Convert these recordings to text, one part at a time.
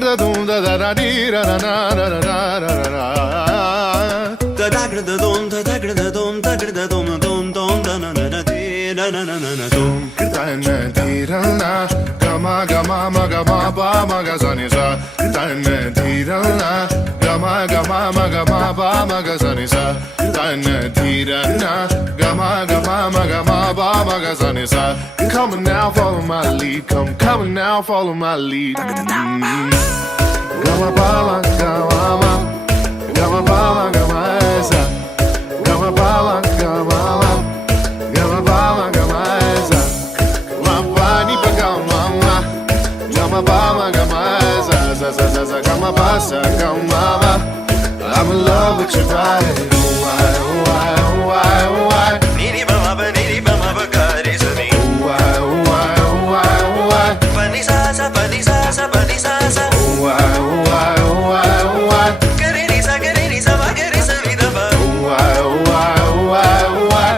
da dum da da da dee da da da da da da da. Da da da dum da da da dum da da dum dum dum da na na na dee na na na na na dum. Da na dee da na ga ma ma ga ma ba ma ga sa ni sa. Da na dee da na ga ma ba ma ga sa ni sa. Da na dee da na ga ma ba ma ga sa ni sa. Come on now, follow my lead. Come on now, follow my lead. Ga ma ba ma ga ma ga ma ba ma ga ma sa. Ga ma ba ma ga ma ga ma ba ma ga ma sa. Ma ba ni pa ga ma ga ma ba ma ga ma sa sa ga ma ba sa ga ma ba. I'm in love with your body. Why, why, why, why? Niri ba ma ba ga re sa ni. Why, why, why, why? Pa ni sa sa pa ni sa sa pa ni sa sa. Why, why, why, why? Ga re ni sa ba ga re sa ni da ba. Why, why, why, why?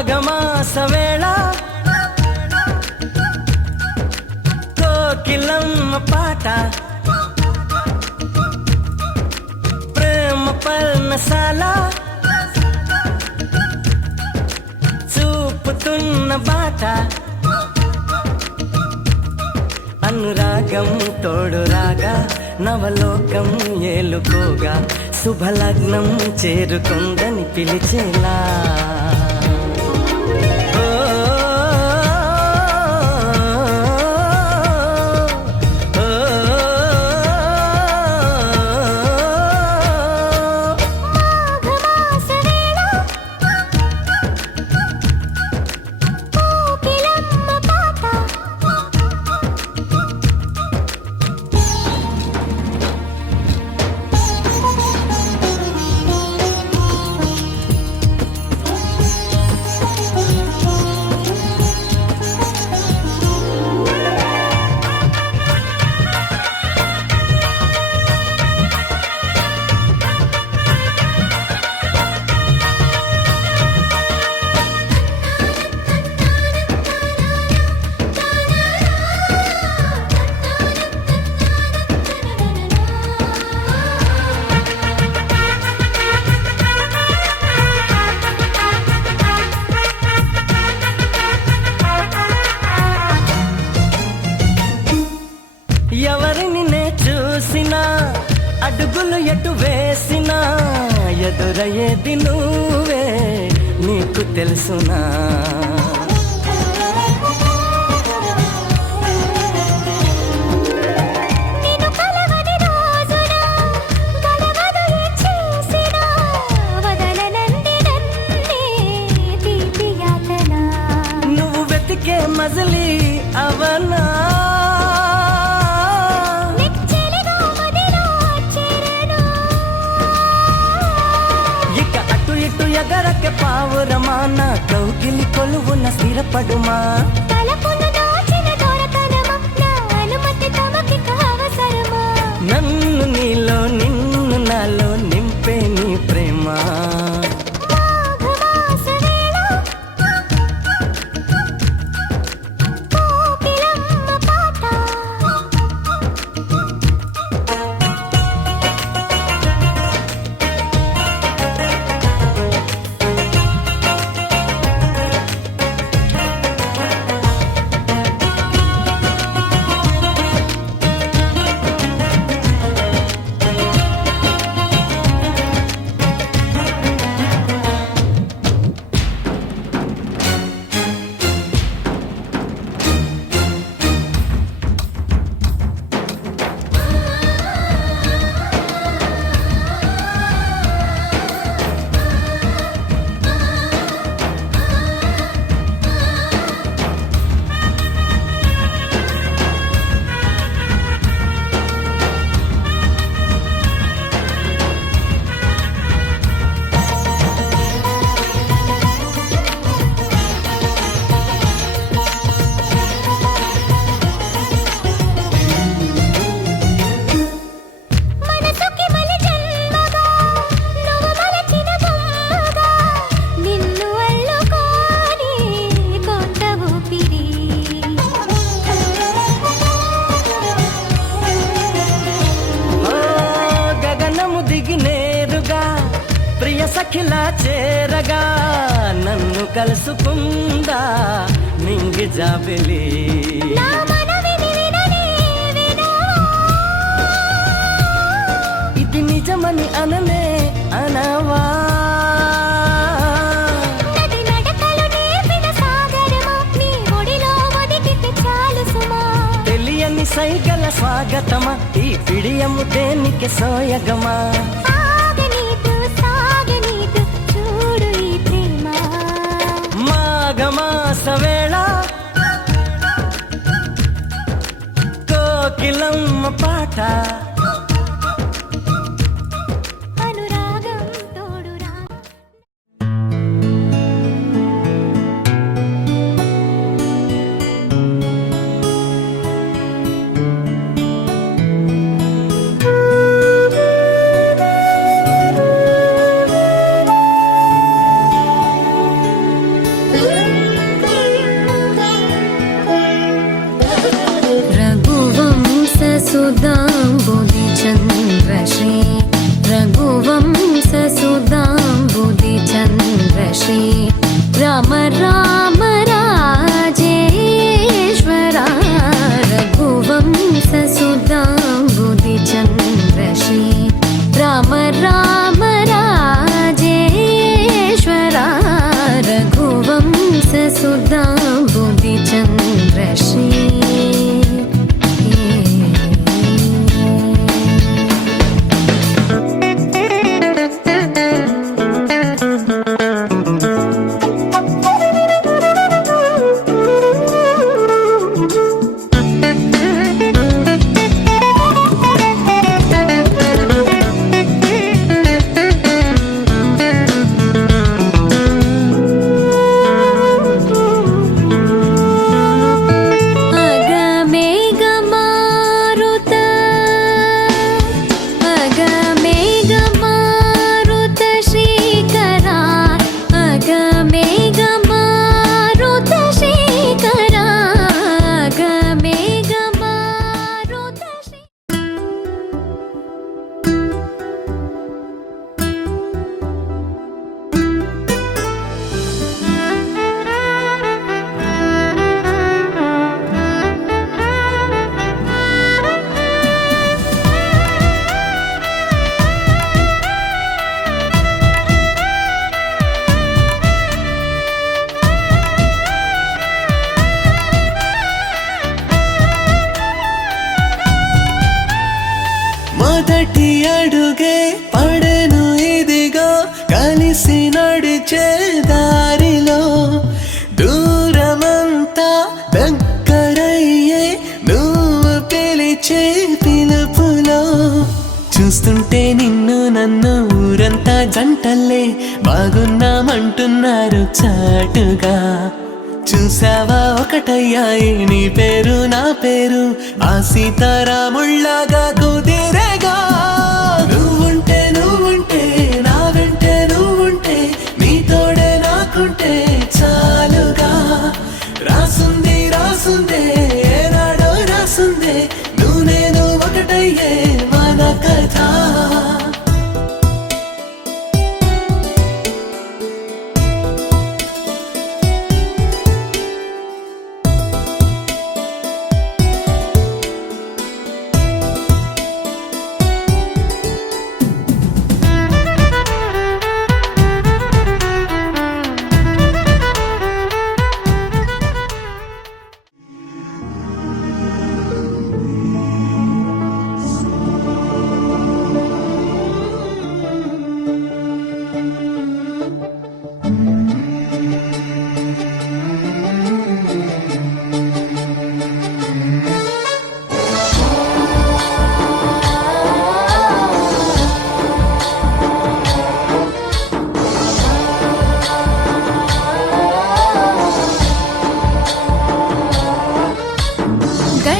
మాఘమాసవేళ Kokilamma పాట ప్రేమ పర్ణశాల చూపుతున్న బాట అనురాగం తోడు రాగా నవలోకం ఏలుకోగా శుభలగ్నం చేరుకుందని పిలిచేలా ఎవరిని నే చూసినా అడుగులు ఎటు వేసినా ఎదురయ్యేది నువ్వే నీకు తెలుసునా నువ్వు వెతికే మజిలీ అవనా ఇక అటు ఇటు ఎగరకే పావురమాన కౌగిలి కొలువున స్థిరపడుమా నన్ను నీలో నిన్ను నాలో నింపే నీ ప్రేమ ప్రియ సఖిలా చేరగా నన్ను కలుసుకుందా నింగి జాబిలి ఇది నిజమని అననే అనవా తెలియని సైగల స్వాగతమా ఈ పిడియము దేనికి సోయగమా మాఘమాసవేళ కోకిలమ్మ పాట सुदाम्बुद మొదటి అడుగే పడను ఇదిగో కలిసి నడిచే దారిలో దూరమంతా దగ్గరయ్యే నువ్వు పిలిచే పిలుపులో చూస్తుంటే నిన్ను నన్ను ఊరంతా జంటల్లే బాగున్నామంటున్నారు చాటుగా చూసావా ఒకటయ్యాయి నీ పేరు నా పేరు ఆ సీతారాముళ్ళగా కుదిరేగా నువ్వుంటే నా వెంటే నువ్వుంటే నీ తోడే నాకుంటే చాలుగా రాసుందే ఏనాడో రాసుందే నువ్వు నేను ఒకటయ్యే మన కథ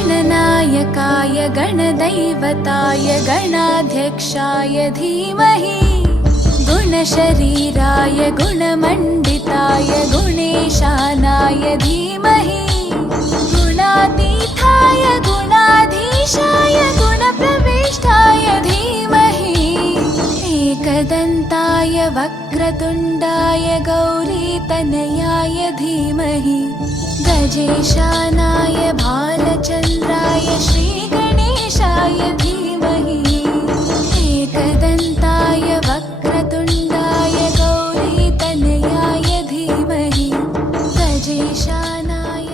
गणनायकाय गणदैवताय गणाध्यक्षाय धीमहि गुणशरीराय गुणमण्डिताय गुणेशानाय धीमहि गुणातीताय गुणाधीशाय गुणप्रविष्टाय धीमहि एकदन्ताय वक्रतुण्डाय गौरीतनयाय धीमहि गजेशानाय भालचन्द्राय श्रीगणेशाय धीमहि एकदन्ताय वक्रतुण्डाय गौरीतनयाय धीमहि गजेशानाय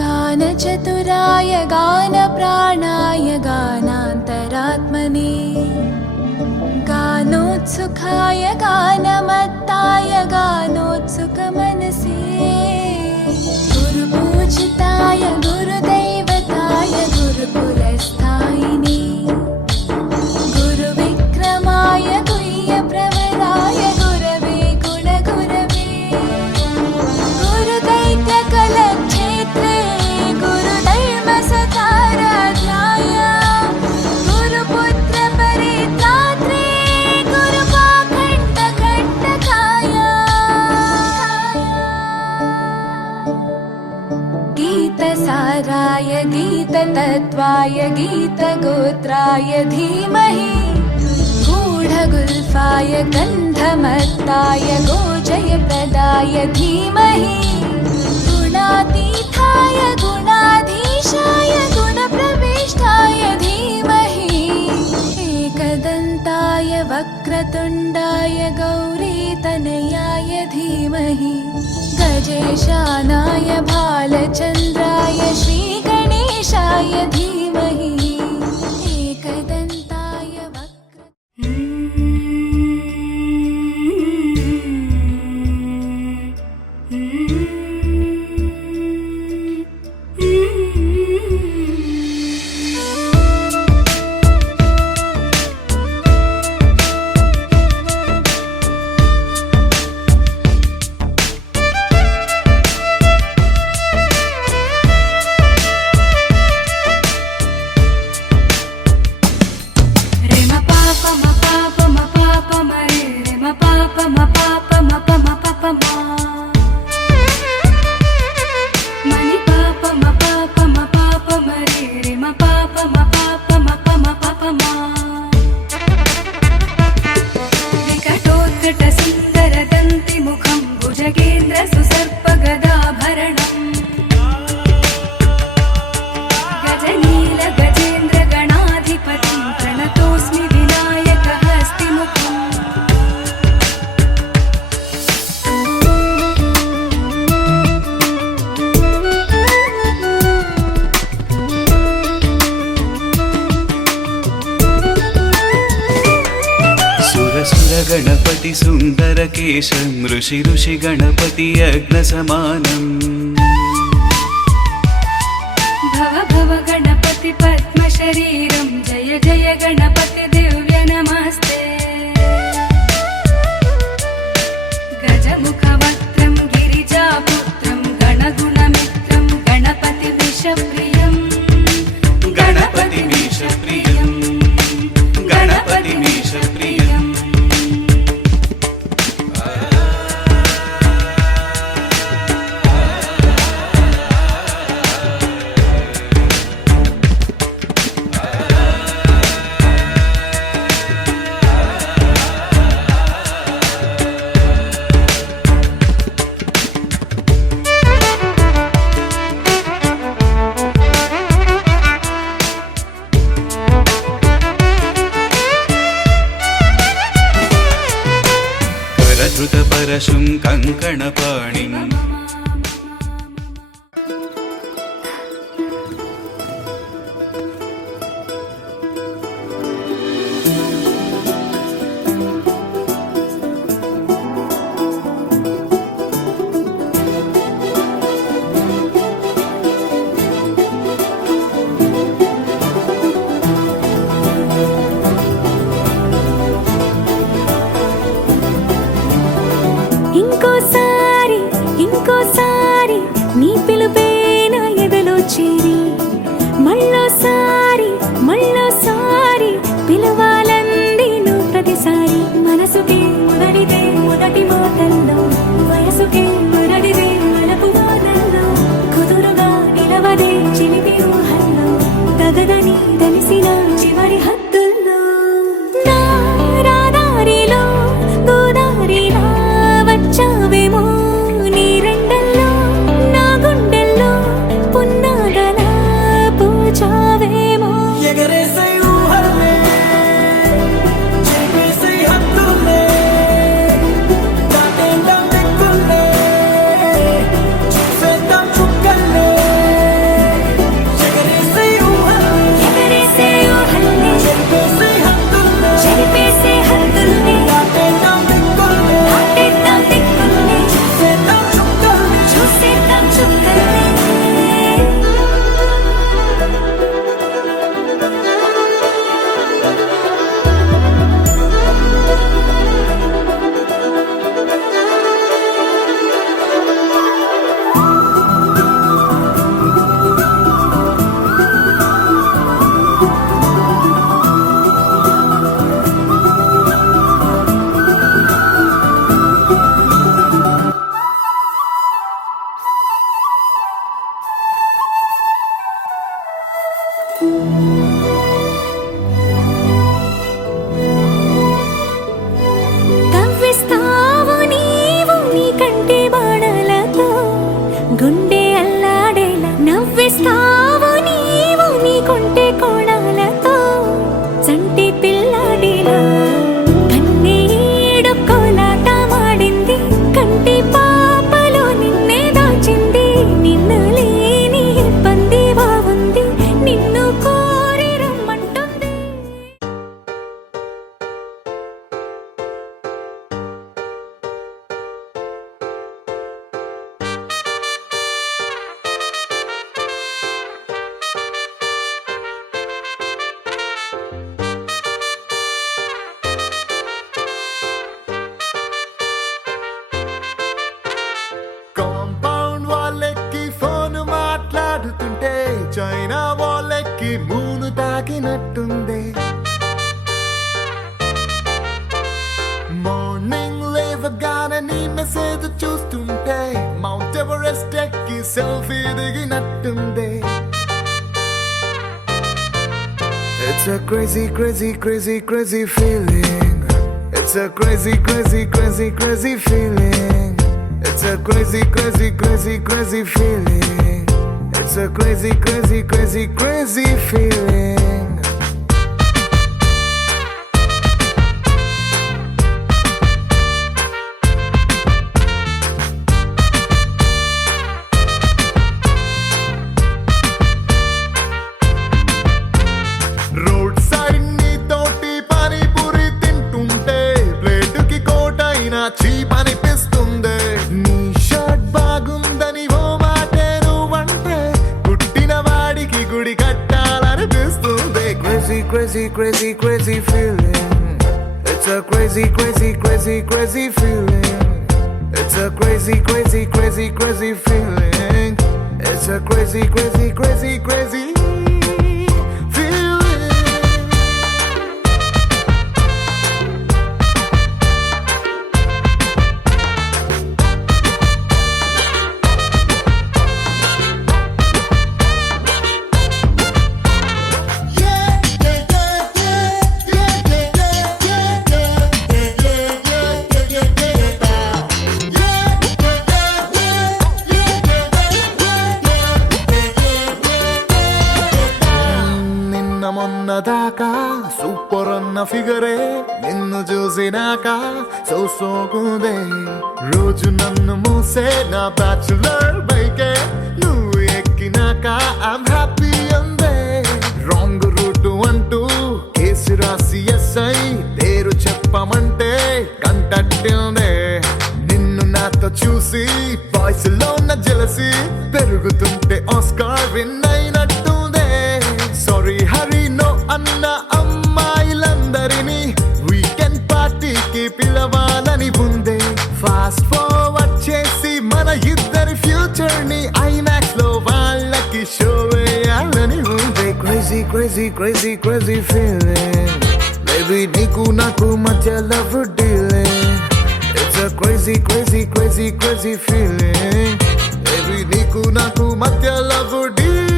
गानचतुराय गानप्राणाय गानान्तरात्मने गानोत्सुकाय गानमत्ताय गानोत्सुकमनसे गुरुपूजिताय गुरुदैवताय गुरुकुलस्थायिने गुरुविक्रमाय गुह्यप्रवराय गुरवे गुणगुरवे गुरुदैत्यकलक्षेत्रे गुरुधर्मसकाराध्याय गुरुपुत्रपरित्रात्रे गुरुपाखण्डखण्डकाय गीततत्त्वाय गीतगोत्राय धीमहि गूढगुल्फाय गन्धमत्ताय गोजयप्रदाय धीमहि गुणातीताय गुणाधीशाय गुणप्रविष्टाय धीमहि एकदन्ताय वक्रतुण्डाय गौरीतनयाय धीमहि गजेशानाय भालचन्द्राय श्रीगणेशाय धीमहि एकदन्ताय गणपति सुन्दरकेशं ऋषि ऋषि गणपति यज्ञसमानम् भव भव गणपति पद्मशरीरं जय जय गणपति दिव्य नमस्ते गजमुखवक्त्रं गिरिजापुत्रं गणगुणमित्रं गणपति विषप्रियं गणपति विषप्रियं गणपति विषप्रियम् धृतपरशुं कङ्कणपाणिम् ఇంకోసారి నీ పిలుపే నా ఎదలో చేరి మళ్ళోసారి పిలవాలంది నువ్వు ప్రతిసారి మనసుకే మొదటిదే మొదటి మాటల్లో వయసుకే మొదటిదే మలపు వాదల్లో కుదురుగా నిలవదే చిలిపి ఊహల్లో తగదని తెలిసిన చివరి హద్దుల్లో నా రాదారిలో గోదారిలా వచ్చావేమో నీ రెండల్లో కాంపౌండ్ వాళ్ళెక్కి ఫోన్ మాట్లాడుతుంటే చైనా వాళ్ళెక్కి మూను తాకినట్టుంది. మార్నింగ్ లేవగానే నీ మెసేజ్ చూస్తుంటే మౌంట్ ఎవరెస్ట్ ఎక్కి selfie దిగినట్టుంది. It's a crazy, crazy, crazy, crazy feeling. It's a crazy, crazy, crazy, crazy feeling. It's a crazy, crazy, crazy, crazy feeling. It's a crazy, crazy, crazy, crazy feeling. Road side నీ తోటి పానీపూరి తింటుంటే ప్లేటుకి కోటైనా cheap అనిపిస్తుంది. నీ shirt బాగుందని ఓ మాటే నువ్వంటే పుట్టిన వాడికి గుడి కట్టాలనిపిస్తుంది. Crazy, crazy, crazy, crazy feeling. It's a crazy, crazy, crazy, crazy feeling. It's a crazy, crazy, crazy, crazy feeling. It's a crazy, crazy, crazy, crazy feeling. నిన్న మొన్న దాకా సూపర్ అన్న ఫిగరే నిన్ను చూసినాక సోకుందే. రోజు నన్ను మూసే నా బ్యాచులర్ బైకే నువ్వు ఎక్కినాక ఐమ్ హ్యాపీ అందే. రాంగ్ రూట్ అంటూ కేసు రాసి ఎస్ఐ పేరు చెప్పమంటే కంటట్టిందే. నిన్ను నాతో చూసి వాయిస్ లో ఉన్న జెలసీ పెరుగుతుంటే ఆస్కార్ విన్ అయినట్టుందే. సారీ హరి నో అన్న అమ్మాయిలందరినీ వీకెండ్ పార్టీకి పిలవాలని ఉందే. ఫాస్ట్ ఫార్వర్డ్ చేసి మన ఇద్దరి ఫ్యూచర్ ని ఐమాక్స్ లో వాళ్ళకి షో వేయాలని ఉందే. Crazy crazy crazy crazy feeling baby నీకు నాకు మధ్య love dealing. It's a crazy crazy crazy crazy feeling. Baby నీకు నాకు మధ్య లవ్ డీలింగ్.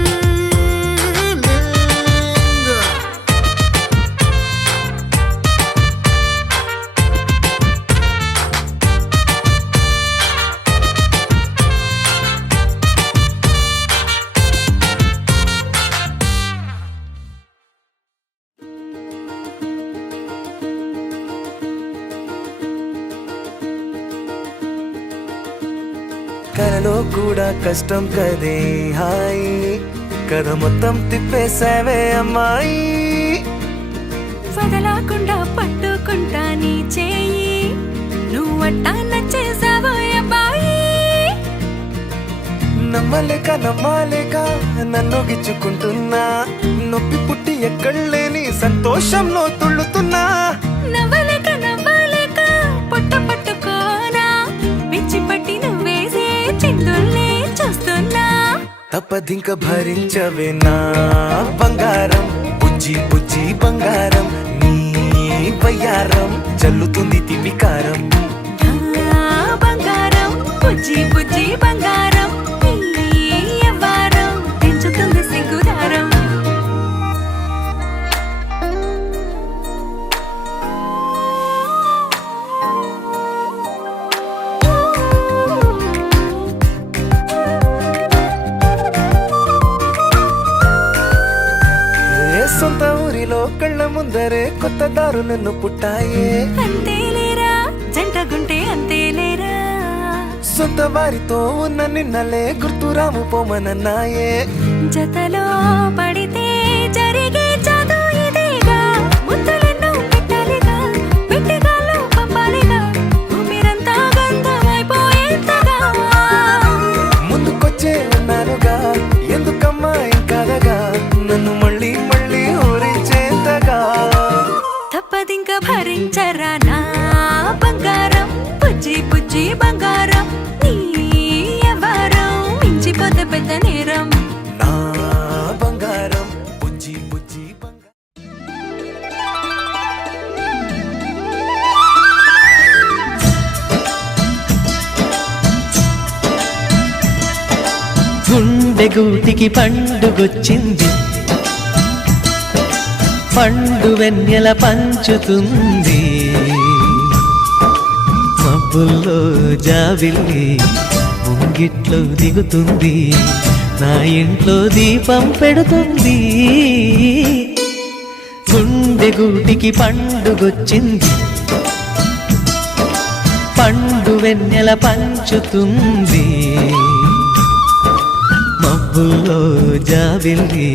కలలో కూడా కష్టం కదే హాయ్, కథ మొత్తం తిప్పేసావే అమ్మాయి. వదలకుండా పట్టుకుంటా నీ చేయి, నువ్వట్టా నచ్చేసావో అబ్బాయి. నమ్మలేక నమ్మలేక నన్ను గిచ్చుకుంటున్నా, నొప్పి పుట్టి ఎక్కడలేని సంతోషంలో తుళ్ళుతున్నా. నవ్వలేక నవ్వలేక పొట్ట పట్టుకోనా, పిచ్చి పట్టి నువ్వేసే చిందుల్ని చూస్తున్నా. తప్పదింక భరించవే నా బంగారం, బుజ్జి బుజ్జి బంగారం. నీ వయ్యారం చల్లుతుంది తిమికారం. బంగారం బుజ్జి బుజ్జి బంగారం, నీ యవ్వారం పెంచుతుంది సిగ్గుదారం. సొంత ఊరిలో కళ్ళ ముందరే కొత్త దారులను పుట్టాయే. అంతేలేరా జంటగుంటే అంతేలేరా, సొంత వారితో ఉన్న నిన్నలే గుర్తురాము పోమనన్నాయే. జతలో పడితే జరిగే చదువు ఇదేగా, ముద్దలెన్నో పెట్టాలిగా, పెట్టిగాల్లో పంపాలిగా, ఊపిరంతా గంధమైపోయేంతగా. ముందుకొచ్చే ఉన్నానుగా, ఎందుకమ్మా ఇంకాదగా, నన్ను మళ్ళీ మళ్ళీ ఊరించేంతగా. తప్పదింక భరించరా నా బంగారం, బుజ్జి బుజ్జి బంగారం. నీ గుండె గూటికి పండుగొచ్చింది, పండు వెన్నెల పంచుతుంది. మబ్బుల్లో జాబిల్లి ముంగిట్లో దిగుతుంది, నా ఇంట్లో దీపం పెడుతుంది. గుండె గూటికి పండుగొచ్చింది, పండు వెన్నెల పంచుతుంది. మబ్బుల్లో జాబిల్లి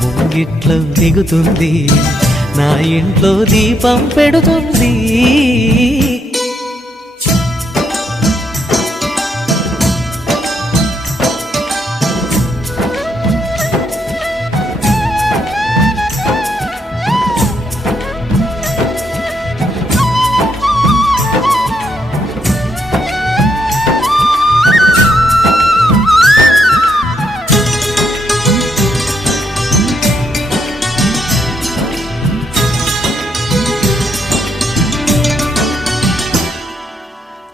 ముంగిట్లో దిగుతుంది, నా ఇంట్లో దీపం పెడుతుంది.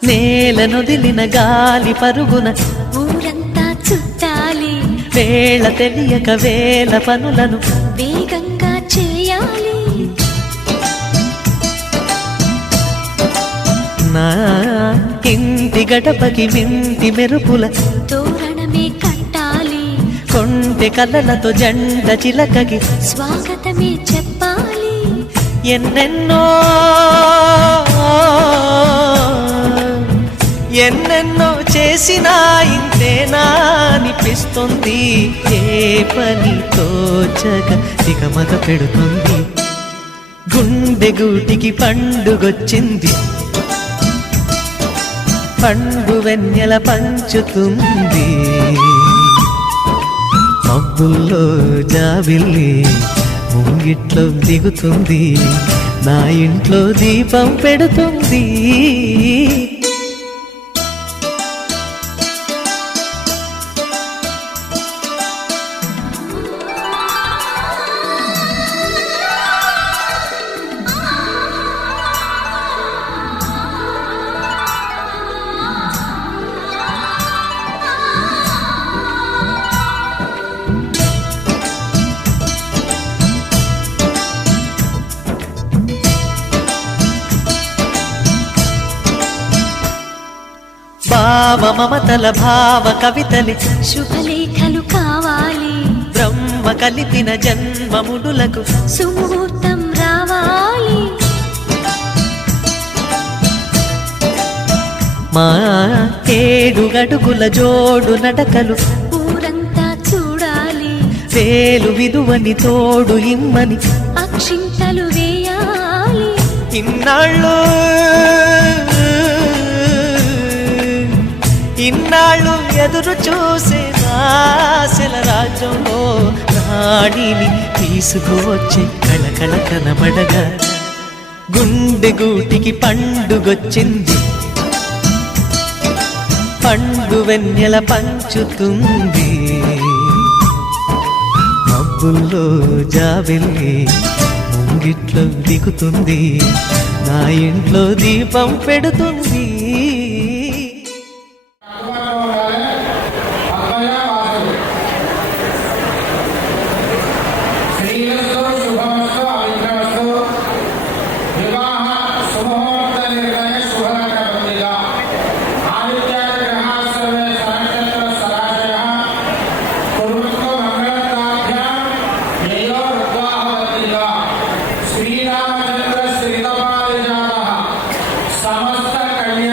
నేలనొదిలిన గాలి పరుగున ఊరంతా చుట్టాలి, వేళ తెలియక వేల పనులను వేగంగా చేయాలి. నా ఇంటి గడపకి మింటి మెరుపుల తోరణమే కట్టాలి, కొంటె కళ్ళలతో జెండ చిలకకి స్వాగతమే చెప్పాలి. ఎన్నెన్నో ఎన్నెన్నో చేసినా ఇంతేనా అనిపిస్తుంది, ఏ పని తోచక దిగమగ పెడుతుంది. గుండె గూటికి పండుగొచ్చింది, పండు వెన్నెల పంచుతుంది. మబ్బుల్లో జాబిల్లి ముంగిట్లో దిగుతుంది, నా ఇంట్లో దీపం పెడుతుంది. భావ మమతల భావ కవితలి శుభలేఖలు కావాలి, బ్రహ్మ కలిపిన జన్మముడులకు సుముహూర్తం రావాలి. మా ఏడు గడుగుల జోడు నడకలు ఊరంతా చూడాలి, వేలు విదువని తోడు ఇమ్మని అక్షింతలు వేయాలి. ఇన్నాళ్ళు ఎదురు చూసే ఆశల రాజ్యంలో రాణిని తీసుకువచ్చే కళకళ కనబడగా. గుండె గూటికి పండుగొచ్చింది, పండు వెన్నెల పంచుతుంది. మబ్బుల్లో జాబిల్లి ముంగిట్లో దిగుతుంది, నా ఇంట్లో దీపం పెడుతుంది. శ్రీరామచంద్ర శ్రీతపారిజాత సమస్త కళ్యాణ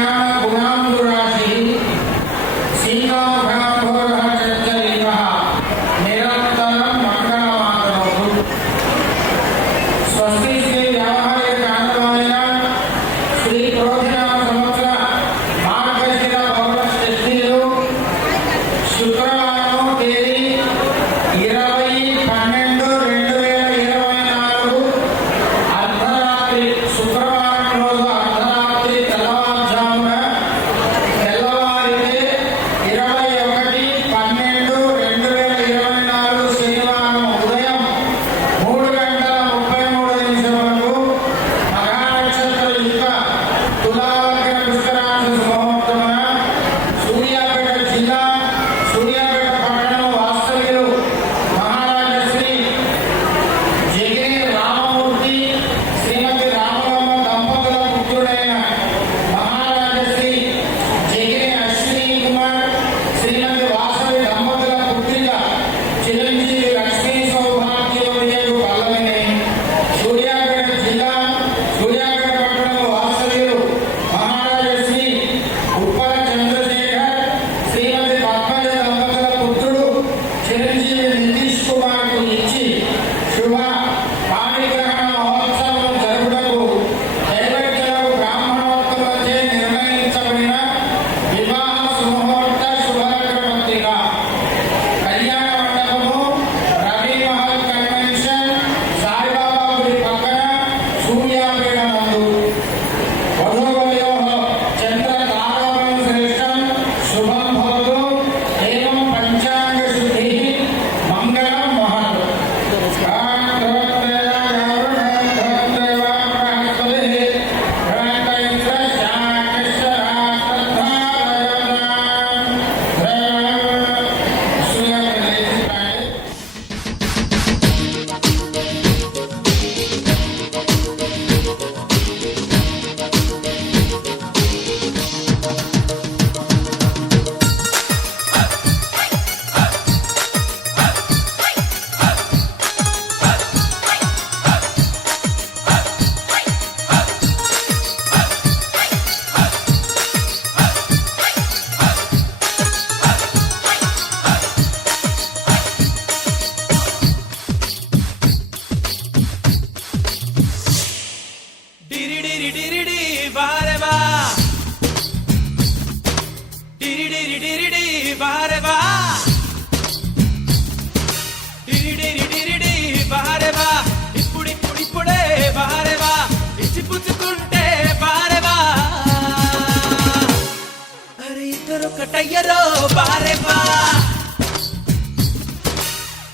ఇద్దరొకటయ్యరో బారేవా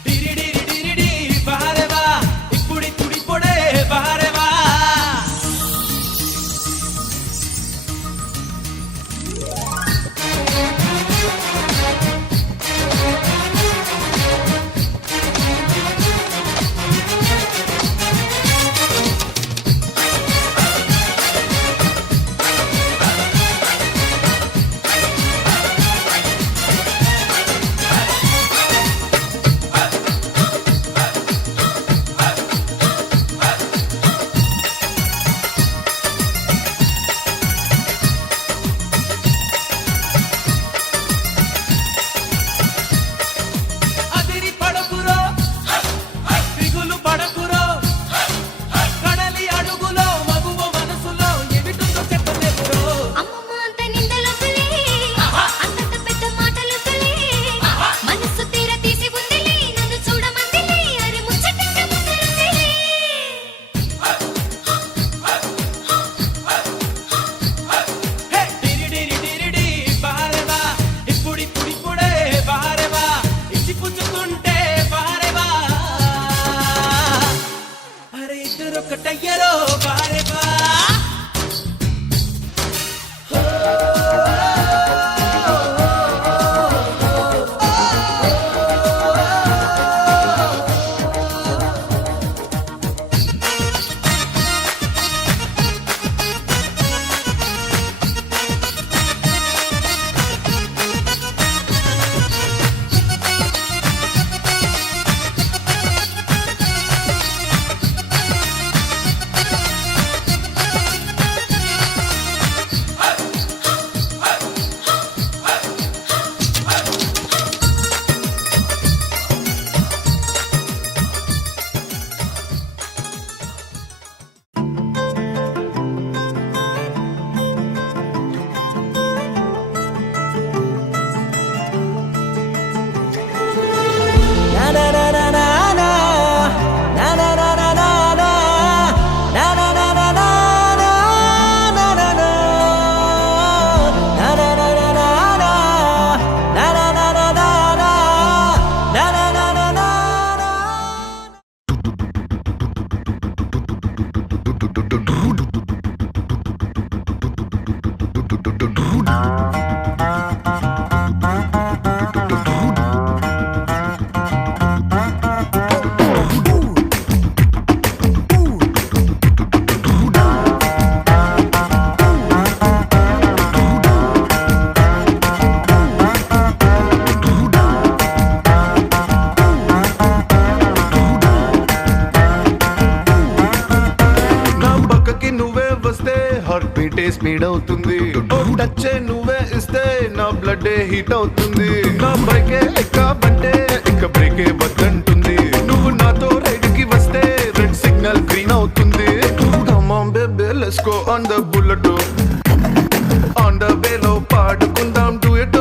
డిరిడిరి డిరిడి బారేవా ఇప్పుడి తుడి పొడే బారేవా అదిరి పడకురో దిగులు పడకురో కడలి అడుగులో మగువ మనసులో ఎవిటుందో చెప్పలేకురో అమ్మమ్మ అంత నిందలొకలే అంతంత పెద్ద మాటలొకలే మనసు తీర తీసి ఉందిలే నన్ను చూడమందిలే అరే ముచ్చటంగా ముందరుందిలే హే డిరిడిరి డిరిడి బారేవా ఇప్పుడి తుడి పొడే బారేవా ఇచ్చి పుచ్చుకుంటే బారేవా అరే ఇద్దరొకటయ్యరో బారేవా నా పక్కకి నువ్వే వస్తే హార్ట్ బీటే స్పీడ్ అవుతుంది టచ్ నువ్వే ఇస్తే నా బ్లడ్ హీట్ అవుతుంది నా బైకే ఎక్కాబంటే ఇక బ్రేకే వద్దంటుంది నువ్వు నాతో రైడ్ కి వస్తే రెడ్ సిగ్నల్ గ్రీన్ అవుతుంది come on baby let's go on the bullet on the వేలో పాడుకుందాం duet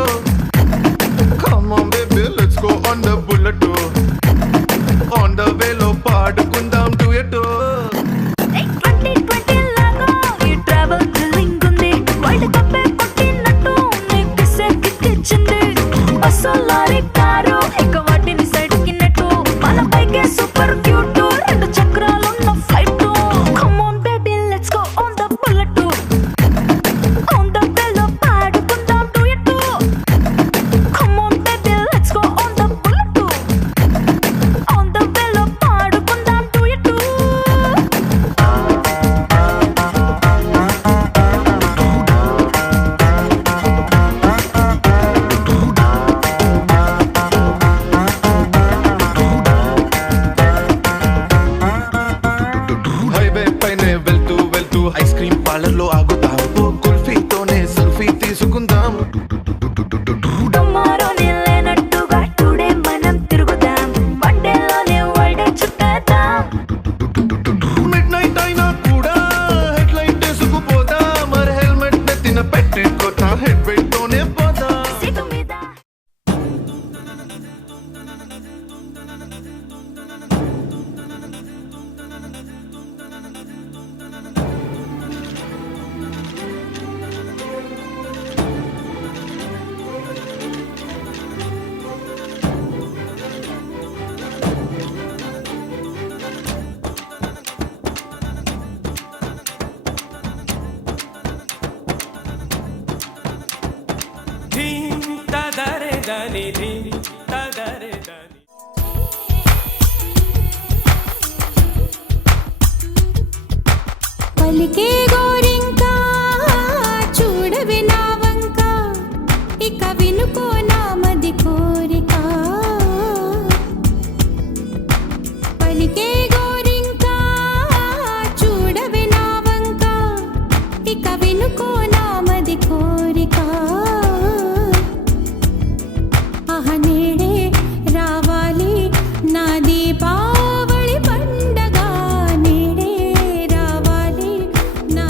come on baby let's go on the bullet on the వేలో పాడుకుందాం డ్యూయెట్ 2020 లాగా ఈ ట్రావెల్ థ్రిల్లింగ్ ఉంది వరల్డ్ కప్ కొట్టినట్టు నీకు సెక్కిచ్చింది బస్సు లారీ కారు ఇక వాటిని సైడ్ కిన్నట్టు మన బైకే సూపర్ క్యూట్ రెండు చక్రాలున్న flight come on baby let's go on the bullet on the వేలో పాడుకుందాం duet come on baby let's go on the bullet on the వేలో పాడుకుందాం డ్యూయెట్ హైవే పైనే వెళ్తూ వెళ్తూ ఐస్ క్రీమ్ పార్లర్ లో ఆగుతాం ఓ కుల్ఫీతోనే సెల్ఫీ తీసుకుందాం టుమారోనే లేనట్టుగా టుడే మనం తిరుగుదాం వన్డేలోనే వరల్డ్ చుట్టేద్దాం మిడ్ నైట్ అయినా కూడా హెడ్ లైట్ వేసుకుపోతా మరి హెల్మెట్ నెత్తిన పెట్టుకోతా హెడ్ వెయిట్ తోనే పోతా సీటు మీద దని ధి తదరే దని. పలికే గోరింకా చూడవే నా వంక ఇక వినుకో నా మది కోరిక పలికే గోరింకా చూడవే నా వంక ఇక వినుకో నా మది కోరిక ఆహ నేడే రావాలి నా దీపావళి పండగ నేడే రావాలి నా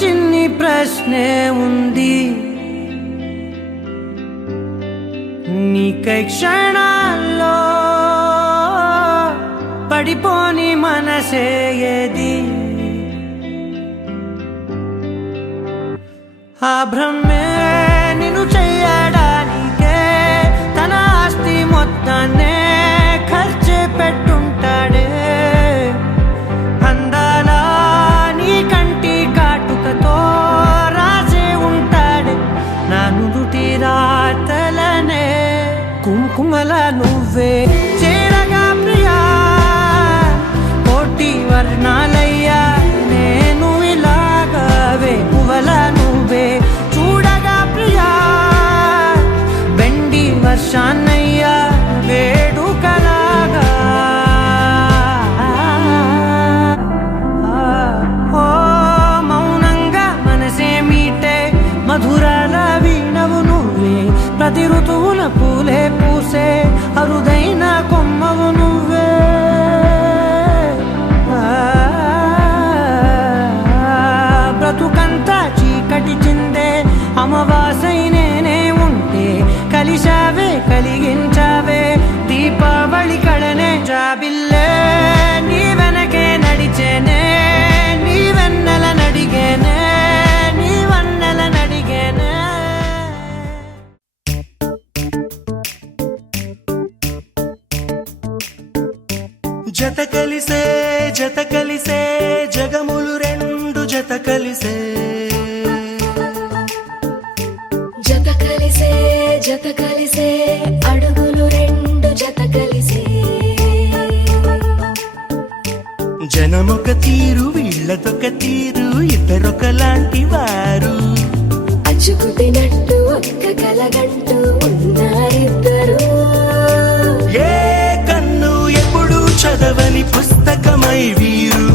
చిన్ని ప్రశ్నే ఉంది, నీకై క్షణాల్లో పడిపోని మనసే ఏది? ఆ భ్రమే నిన్ను చెయ్యడానికే తన ఆస్తి మొత్తాన్నే ఖర్చు పెట్టుంటాడే. అందాల నీ కంటి కాటుకతో రాసే ఉంటాడే నా నుదుటి రాతలనే. కుంకుమల నువ్వే చేరగా ప్రియా, కోటి వర్ణాలయ్యా నేను ఇలాగవే. పువ్వల నువ్వే చూడగా ప్రియా, వెండి వర్షాన్నయ్యా వేడుకలాగా. ఓ మౌనంగా మనసే మీటే మధురాల వీణవు నువ్వే, ప్రతి ఋతువుల పూలే పూసే అరుదైన కొమ్మవు నువ్వే. బ్రతుకంతా చీకటి చిందే అమవాసై నేనే ఉంటే, కలిశావే కలిగించావే దీపావళి కళనే. జాబిల్లే నీ వెనకే నడిచేనే, నీ వెన్నెల నడిగేనే, నీ వన్నెల నడిగేనే. జత కలిసే జగములు రెండు జత కలిసే. జత కలిసే అడుగులు రెండు జత కలిసే. జనమొక తీరు వీళ్ళదొక తీరు, ఇద్దరొకలాంటి వారు. అచ్చుకు తినట్టు ఒక్క కలగంటూ ఉన్నారిద్దరు. ఏ కన్ను ఎప్పుడు చదవని పుస్తకమై వీరు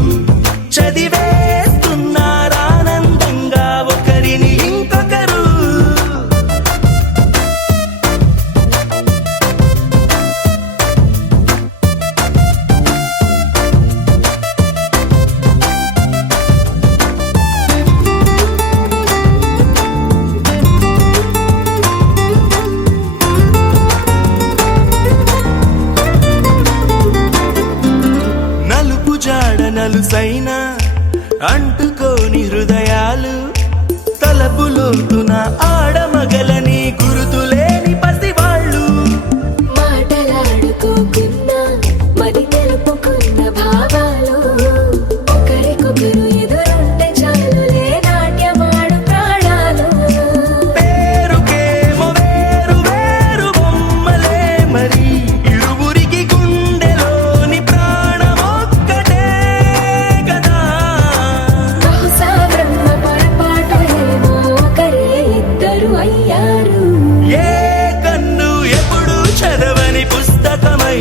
చదివేస్తున్నారానందంగా ఒకరిని ఇంకొకరు. నలుపు జాడ నలుసైన అంటుకోని హృదయాలు, తలపులోతున ఆడమగలని గురుతులేని పసివాళ్ళు. మాటలాడుకోకున్నా మరి తెలుపుకున్న భావాలు, ఒకరికొకరు ఎదురుంటే చాలులే నాట్యమాడు ప్రాణాలు. పేరుకేమో వేరు వేరు బొమ్మలే మరి, ఇరువురికి గుండెలోని ప్రాణమొక్కటే కదా. బహుశా బ్రహ్మ పొరపాటు ఏమో ఒకరే ఇద్దరు అయ్యారు. ఏ కన్ను ఎప్పుడు చదవని పుస్తకమై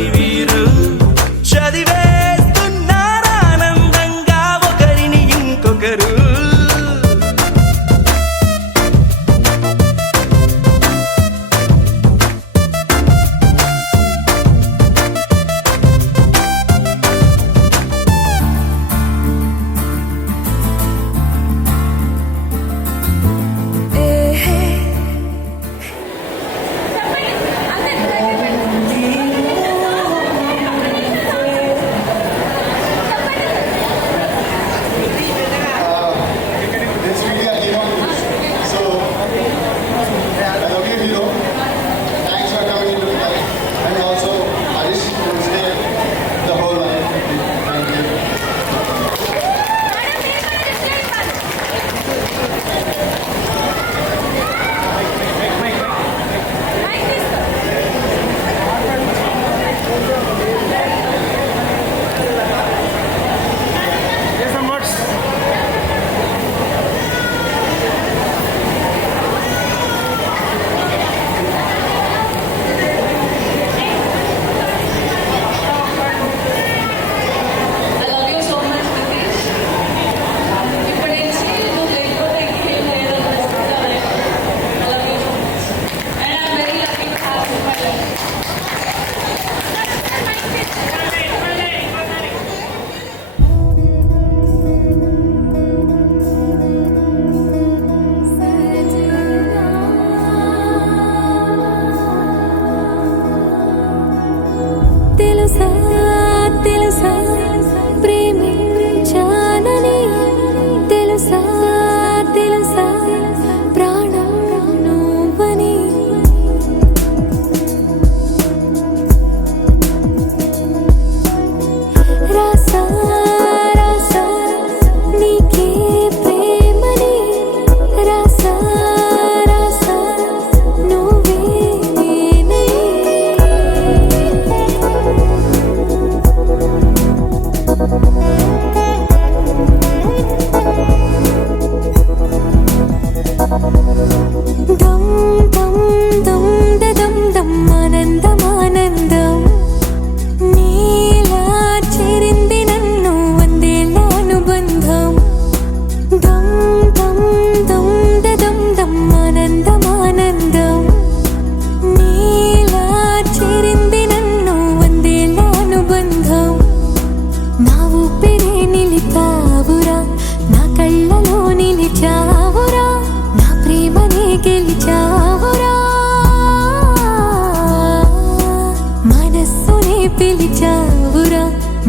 నిలిచావురా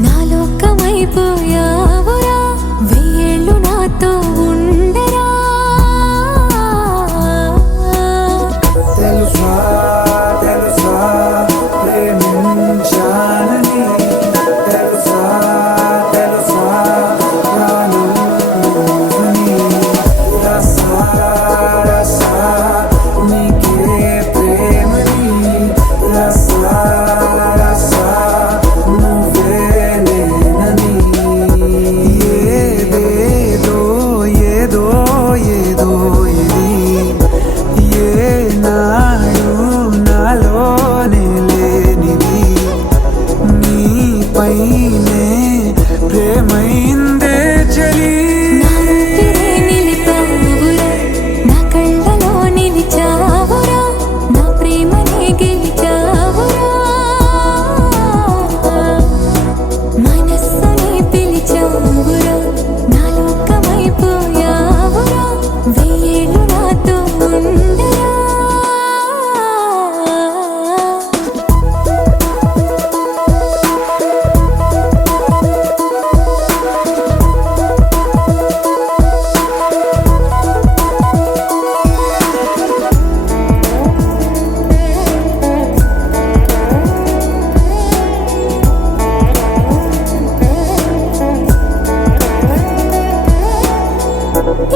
నా లోకమైపోయావురా వెయ్యేళ్ళు నాతో ఉండరా తెలుసా తెలుసా ప్రేమించాలని తెలుసా తెలుసా ప్రాణం నువ్వని రసా రసా నీకే ప్రేమని రసా రసా నువ్వే నేనని ఏదేదో ఏదో ఏదో ఇది ఏనాడు నాలోనే లేనిది నీపైనే ప్రేమైందే చలి నా ఊపిరే నిలిపావురా నా కళ్ళలో నిలిచావురా నా ప్రేమనే గెలిచావురా మనస్సుని పిలిచావురా నా లోకమైపోయావురా వెయ్యేళ్ళు నాతో ఉండరా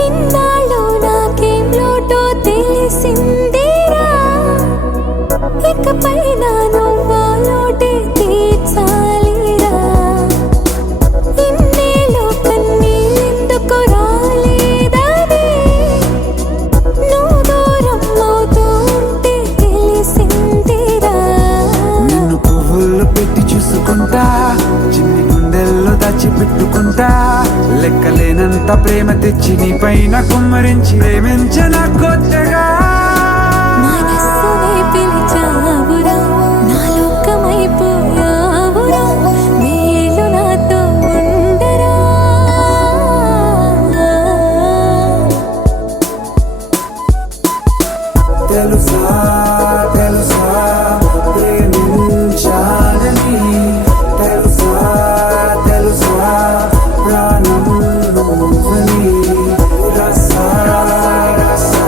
ఇన్నాళ్ళు నాకేం లోటో తెలిసిందిరా ఇకపై నా నువ్వా లోటే తీర్చాలిరా ఇన్నేళ్ళు కన్నీళ్ళెందుకు రాలేదని నువ్వు దూరం అవుతూ ఉంటే తెలిసిందిరా నిన్ను పువ్వుల్లో పెట్టి చూసుకుంటా చిన్ని గుండెల్లో దాచిపెట్టుకుంటా లెక్కలేనంత ప్రేమ తెచ్చి నీ పైన కుమ్మరించి ప్రేమించిన కొత్తగా మనస్సునే పిలిచావురా నా లోకమైపోయావురా వేళ్ళు నాతో ఉండరా తెలుసా తెలుసా ప్రేమించాలని తెలుసా తెలుసా ప్రాణం నువ్వని రసా రసా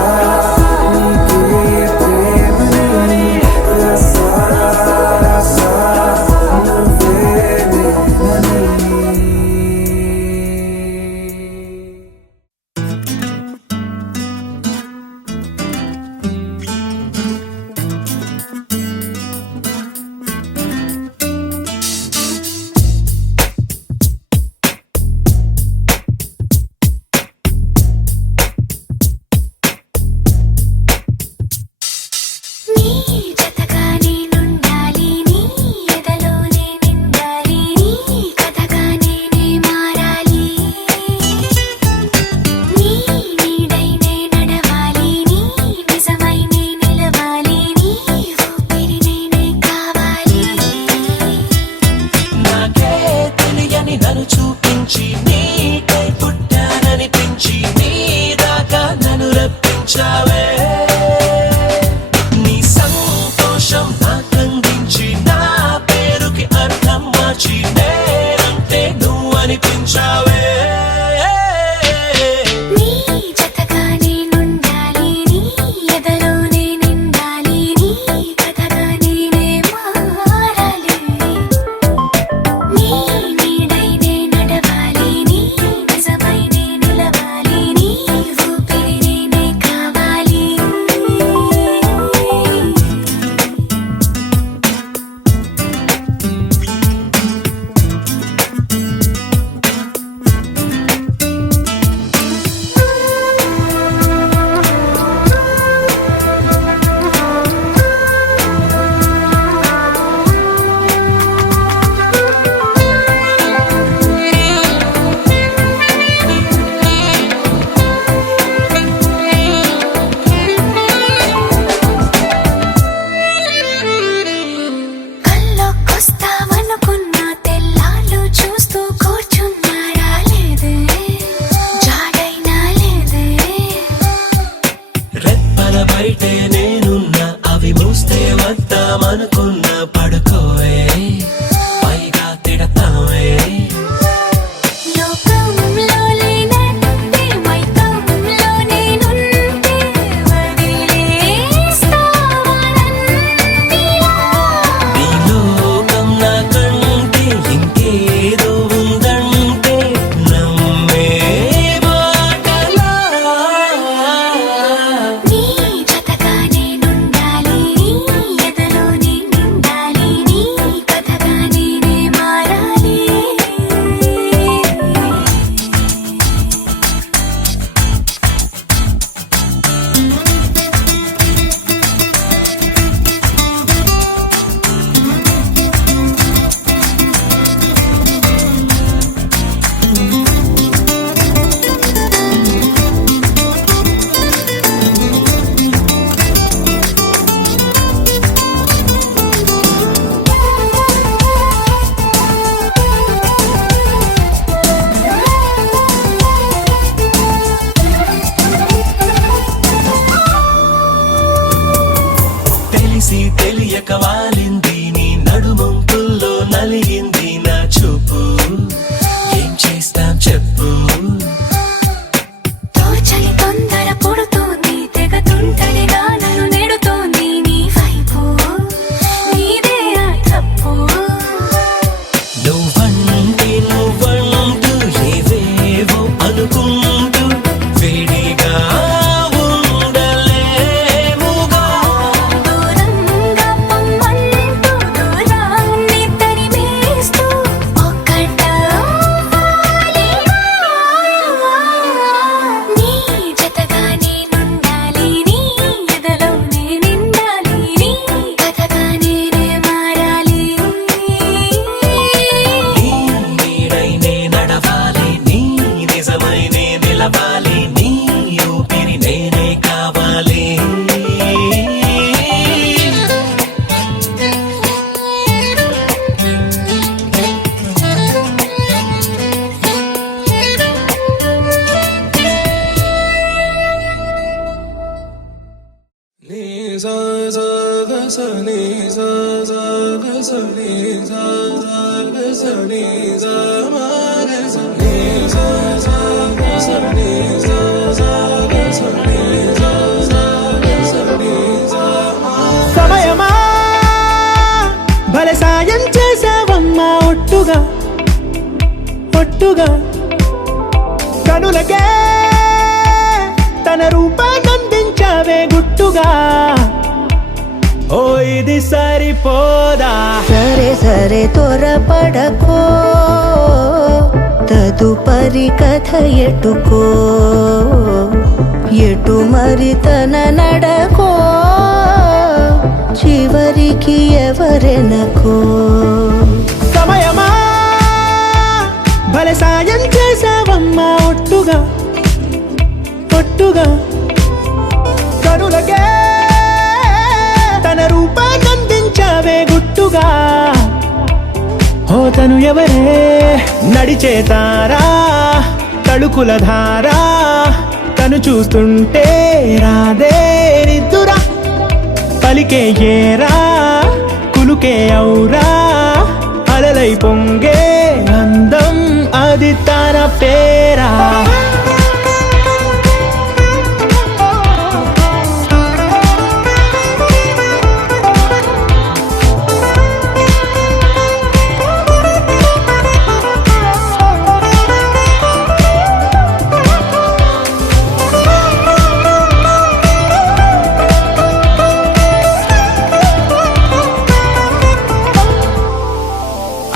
సమయమా భలే సాయం చేసావమ్మా ఒట్టుగా ఒట్టుగా కనులకే తన రూపాన్నందించావే గుట్టుగా ఓ ఇది సరిపోదా సరే సరే త్వరపడకో తదుపరి కథ ఎటుకో ఎటు మరి తన నడకో చివరికి ఎవరెనకో సమయమా భలే సాయం చేసావమ్మా ఒట్టుగా ఒట్టుగా కనులకే తన రూపాన్నందించావే గుట్టుగా ఓ తను ఎవరే నడిచే తారా తడుకుల ధారా తను చూస్తుంటే రాదే నిద్దురా పలికే ఏరా కులుకే ఔరా అలలై పొంగే అందం అది తన పేరా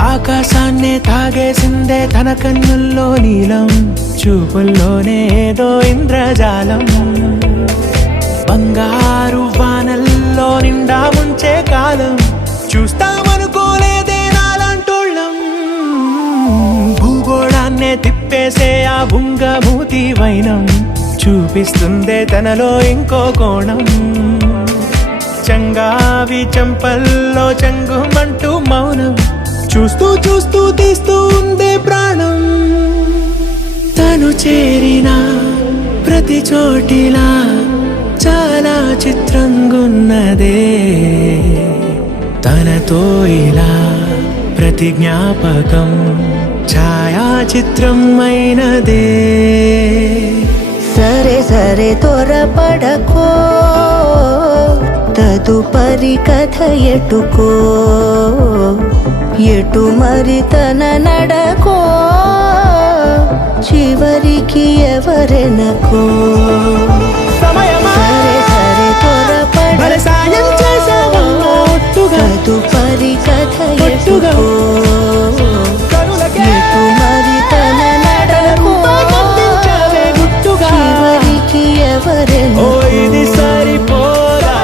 ఆకాశాన్నే తాగేసిందే తన కన్నుల్లో నీలం చూపుల్లోనే ఏదో ఇంద్రజాలం బంగారు వానల్లో నిండా ముంచే కాలం చూస్తామనుకోలేదే నాలంటోళ్ళం భూగోళాన్నే తిప్పేసే ఆ బుంగమూతి వైనం చూపిస్తుందే తనలో ఇంకో కోణం చంగావి చెంపల్లో చంగుమంటూ మౌనం చూస్తూ చూస్తూ తీస్తూ ఉందే ప్రాణం తను చేరిన ప్రతి చోటిలా చాలా చిత్రంగున్నదే తనతో ఇలా ప్రతి జ్ఞాపకం ఛాయాచిత్రం అయినదే సరే సరే త్వరపడకో తదుపరి కథ ఎటుకో ఎటు మరి తన నడకో చివరికి ఎవరెనకో సమయమా సరే సరే భలే సాయం చేసావమ్మా ఒట్టుగా తదుపరి కథ ఒట్టుగా ఎటుకో కనులకే ఎటు మరి తన నడకో రూపాన్నందించావే గుట్టుగా చివరికి ఓ ఎవరెనకో ఇది సరిపోదా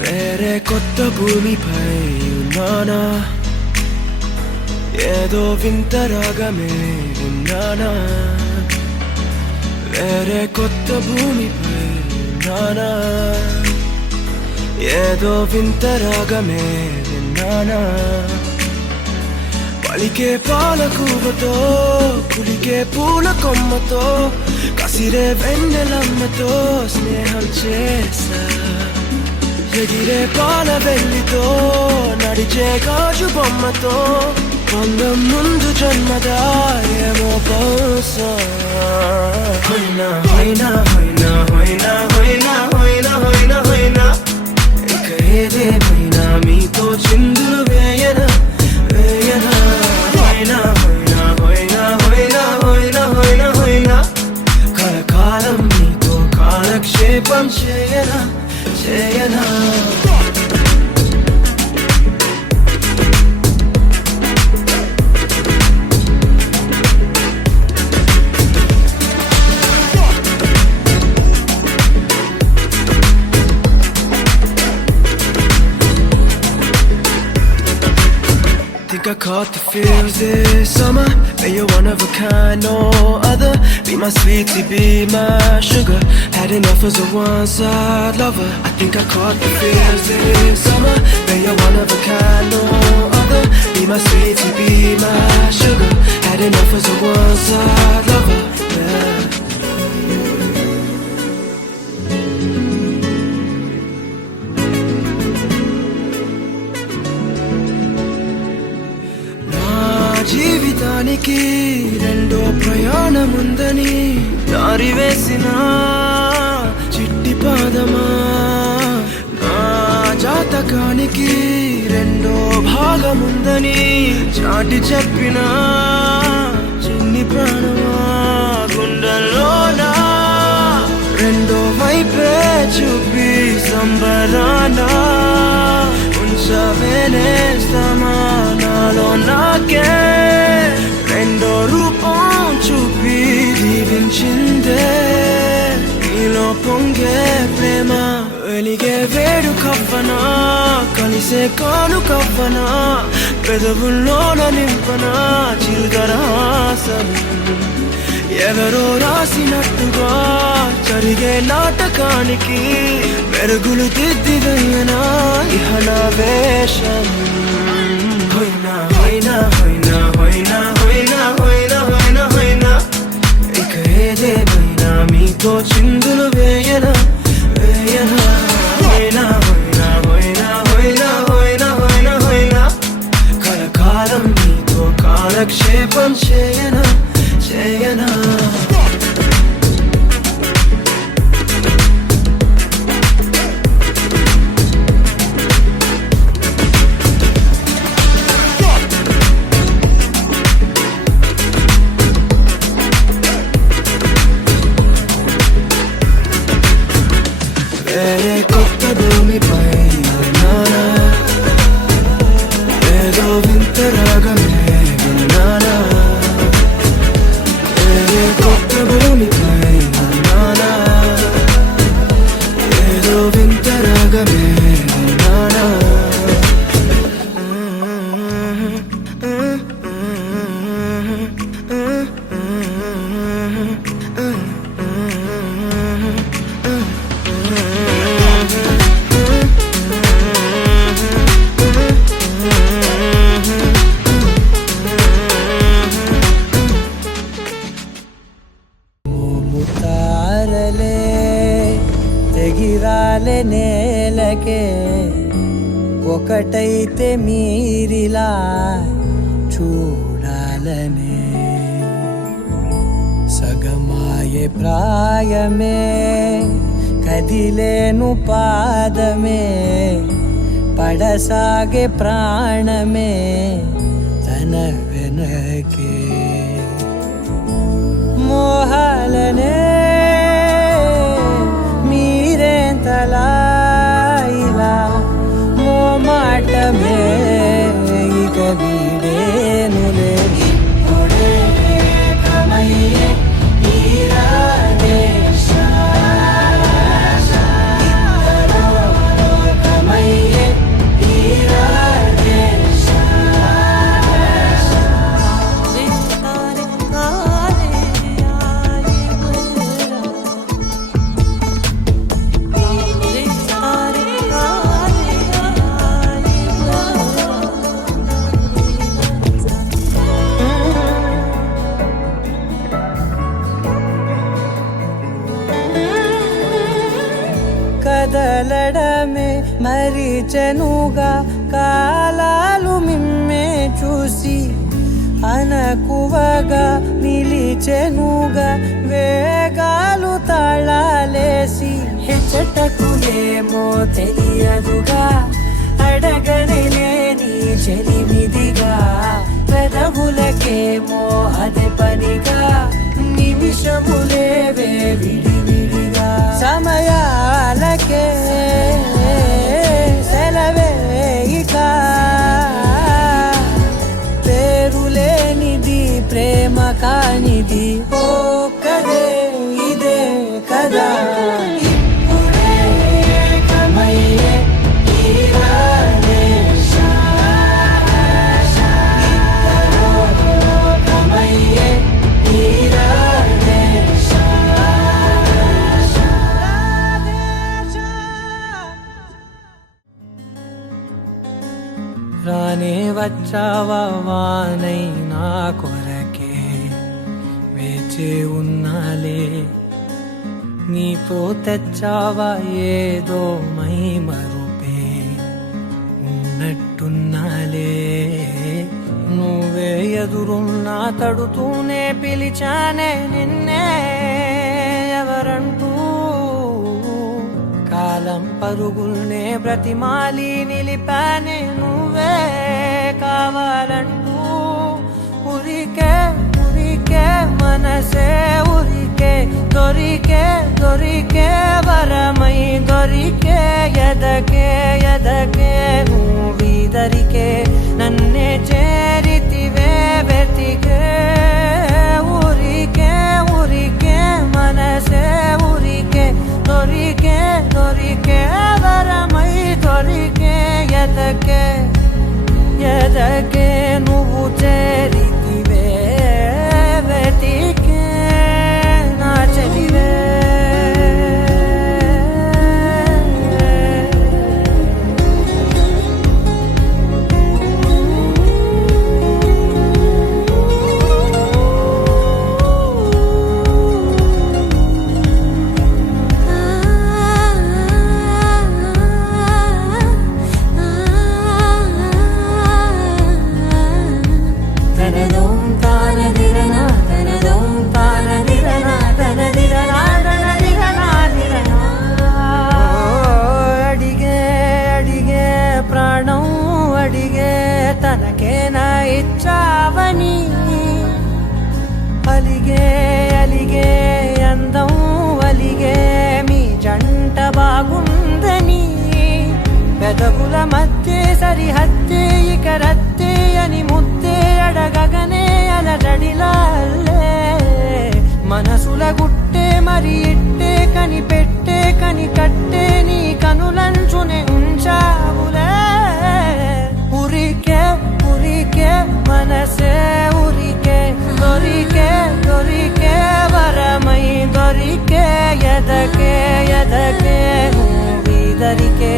వేరే కొత్త భూమిపై ఉన్నానా ఏదో వింత రాగమే విన్నానా వేరే కొత్త భూమిపై ఉన్నానా ఏదో వింత రాగమే విన్నానా పలికే పాల కూవతో కులికే పూల కొమ్మతో కసిరే వెన్నెలమ్మతో స్నేహం చేసా ఎగిరే పాల వెల్లితో నడిచే గాజు బొమ్మతో అందం ముందు జన్మదా ఏమో బహుశా హైనా హైనా హైనా హైనా హైనా హైనా హైనా హైనా ఇక ఏదేమైనా మీతో చిందులు వేయనా వేయనా హైనా హైనా హైనా హైనా హైనా హైనా హైనా కలకాలం మీతో కాలక్షేపం చేయనా చేయనా తిక I caught the feels this summer. But you're one of a kind, no other. Be my sweetie, be my sugar. Had enough as a one-side lover. I think I caught the feels this summer. But you're one of a kind, no other. Be my sweetie, be my sugar. Had enough as a one-side lover. Yeah. జీవితానికి రెండో ప్రయాణముందని దారి వేసిన చిట్టి పాదమా నా జాతకానికి రెండో భాగముందని చాటి చెప్పిన చిన్ని ప్రాణమా గుండెల్లోనా రెండో వైపే చూపి సంబరానా ఉంచవేనేస్తామా నాలో నాకే రెండో రూపం చూపి దీవించిందే నీలో పొంగే ప్రేమ వెలిగే వేడు కవ్వనా కలిసే కాను కవ్వనా పెదవుల్లోన నింపనా చిరుదరాసం ఎవరో రాసినట్టుగా జరిగే నాటకానికి మెరుగులు దిద్దివయ్యనా ఇహనా వేషం హోయినా హోయినా హోయినా హోయినా హోయినా హోయినా హోయినా హోయినా ఇక ఏదేమైనా మీతో చిందులు వేయనా వేయనా హోయినా హోయినా హోయినా హోయినా హోయినా హోయినా హోయినా కలకాలం మీతో కాలక్షేపం చేయనా చేయనా వేరే కొత్త భూమిపై నానా ఏదో వింత రాగమే విన్నానా వేరే కొత్త భూమిపై నానా ఏదో వింత రాగమే విన్నానా ముతారలే తెగిరాలే నేలకే ఒకటైతే మీరిలా చూడాలనే సగమాయే ప్రాయమే కదిలేను పాదమే పడసాగే ప్రాణమే తన వెనకే మోహాలనే మీరేంతలా ఇలా మోమాటమే ఇక వీడేనులే ఇప్పుడే ఏకమయ్యే నీరాడే ఇద్దరో లోకమయ్యే నీరాడే కదలడమే మరిచెనుగా కాలాలు మిమ్మే చూసి అనకువగా నిలిచెనుగా వేగాలు తాళాలేసి హెచ్చటకులేమో తెలియదుగా అడగనే లేని చెలిమిదిగా పెదవులకేమో అదే పనిగా నిమిషములేవే విడివిడిగా సమయాలకే సెలవే ఇక పేరులేనిది ప్రేమ కానిది ఓ కదే ఇదే కదా ఇప్పుడే ఏకమయ్యే ఈ రాధే రానే వచ్చావా వానై నా కొరకే వేచే ఉన్నాలే నీతో తెచ్చావా ఏదో మై మరుపే ఉన్నట్టున్నాలే నువ్వే ఎదురున్నా తడుతూనే పిలిచానే నిన్నే ఎవరంటూ కాలం పరుగుల్నే బ్రతిమాలి నిలిపానే నువ్వే కావాలంటూ ఉరికే ఉరికే మనసే ఉరికే దొరికే దొరికే వరమై దొరికే ఎదకే ఎదకే నువ్విదరికే నన్నే చేరితివే వెతికే ఊరికే ఊరికే మనసే ఊరికే దొరికే దొరికే వరమై దొరికే ఎదకే ఎదకే నువ్వు చేరితివే వెతికే నా చెలివే అడిగే అడిగే ప్రాణం అడిగే తనకేనా ఇచ్చావని అలిగే అలిగే అందం అలిగే మీ జంట బాగుందని పెదవుల మధ్య సరిహద్దే ఇక రద్దే అని ముద్దే అడగగనే అలజడిలాల్లే మనసుల గుట్టే మరి ఇట్టే కనిపెట్టే కని కట్టే నీ కనులంచునే ఉంచావులే ఉరికే ఉరికే మనసే ఉరికే దొరికే దొరికే వరమై దొరికే ఎదకే ఎదకే నువ్విదరికే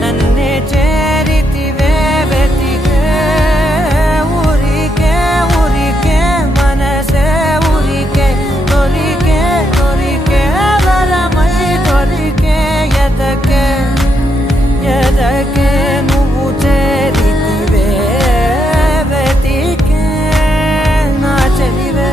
నన్నే చేరితివే వెతికే ఊరికే ఊరికే మనసే ఊరికే దొరికే దొరికే వరమై దొరికే ఎదకే ఎదకే నువ్వు చేరితివే వెతికే నా చెలివే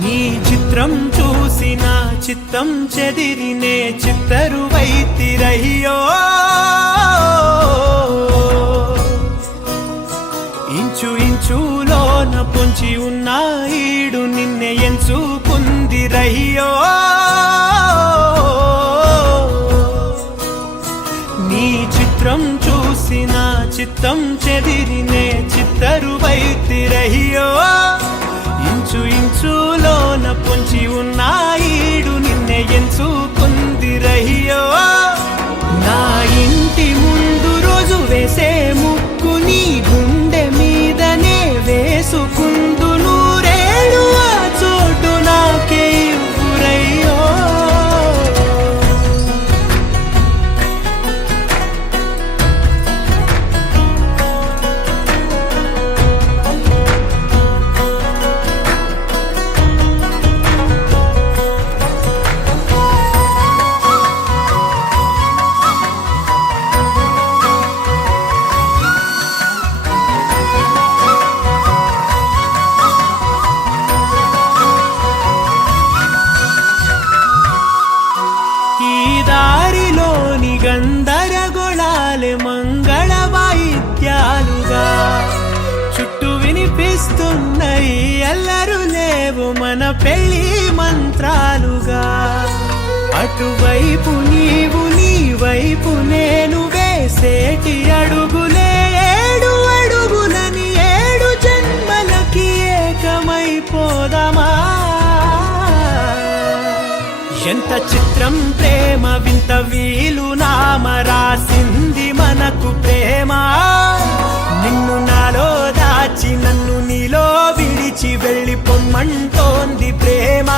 నీ చిత్రం చూసిన చిత్తం చెదిరినే చిత్తరువైతిరయ్యో ఇంచు ఇంచులోన పొంచి ఉన్న ఈడు నిన్నే ఎంచుకుందిరయ్యో నీ చిత్రం చూసిన చిత్తం చెదిరినే చిత్తరువైతిరయ్యో ఇంచు ఇంచులోన పొంచి ఉన్న ఈడు నిన్నే ఎంచుకుందిరయ్యో నా ఇంటి ముందు రోజు వేసే ముక్కు నీ గుండె మీదనే వేసుకుందు నూరేడు ఆ చోటు నాకే ఇవ్వురయ్యో పెళ్లి మంత్రాలుగా అటువైపు నీవు నీ వైపు నేను వేసేటి అడుగులే 7 అడుగులని 7 జన్మలకి ఏకమైపోదామా ఎంత చిత్రం ప్రేమ వింత వీలు నామ రాసింది మనకు ప్రేమ నిన్ను నాలో దాచి నన్ను నీలో విడిచి వెళ్ళిపోమ్మంటోంది ప్రేమ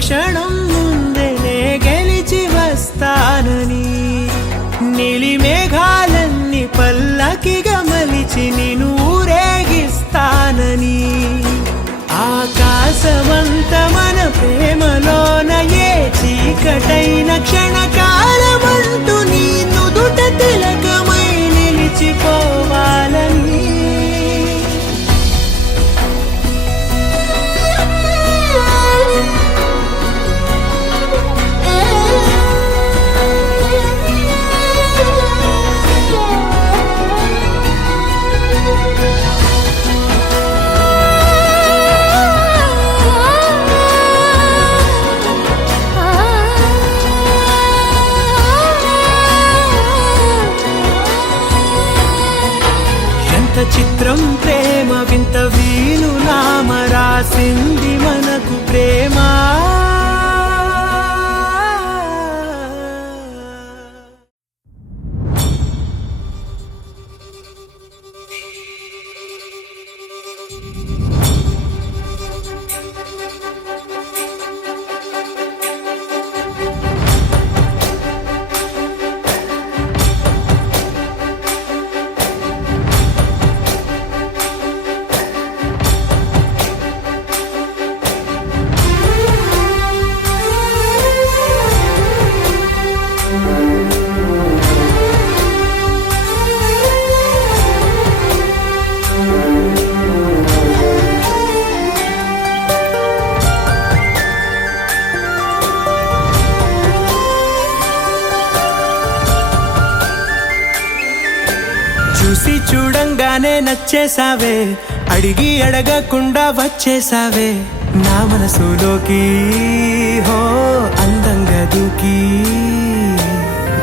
క్షణం ముందే గెలిచి వస్తానని నీలి మేఘాలన్నీ పల్లకిగా మలిచి నిన్ను ఊరేగిస్తానని ఆకాశమంత మన ప్రేమలోన ఏ చీకటైన క్షణకాలమంటూ నీ నుదుట తిలకమై నిలిచిపోవాలని చిత్రం ప్రేమ వింత వీలు నామ రాసింది మనకు ప్రేమ చూసి చూడంగానే నచ్చేసావే అడిగి అడగకుండా వచ్చేసావే నా మనసులోకి హో అందంగా దూకి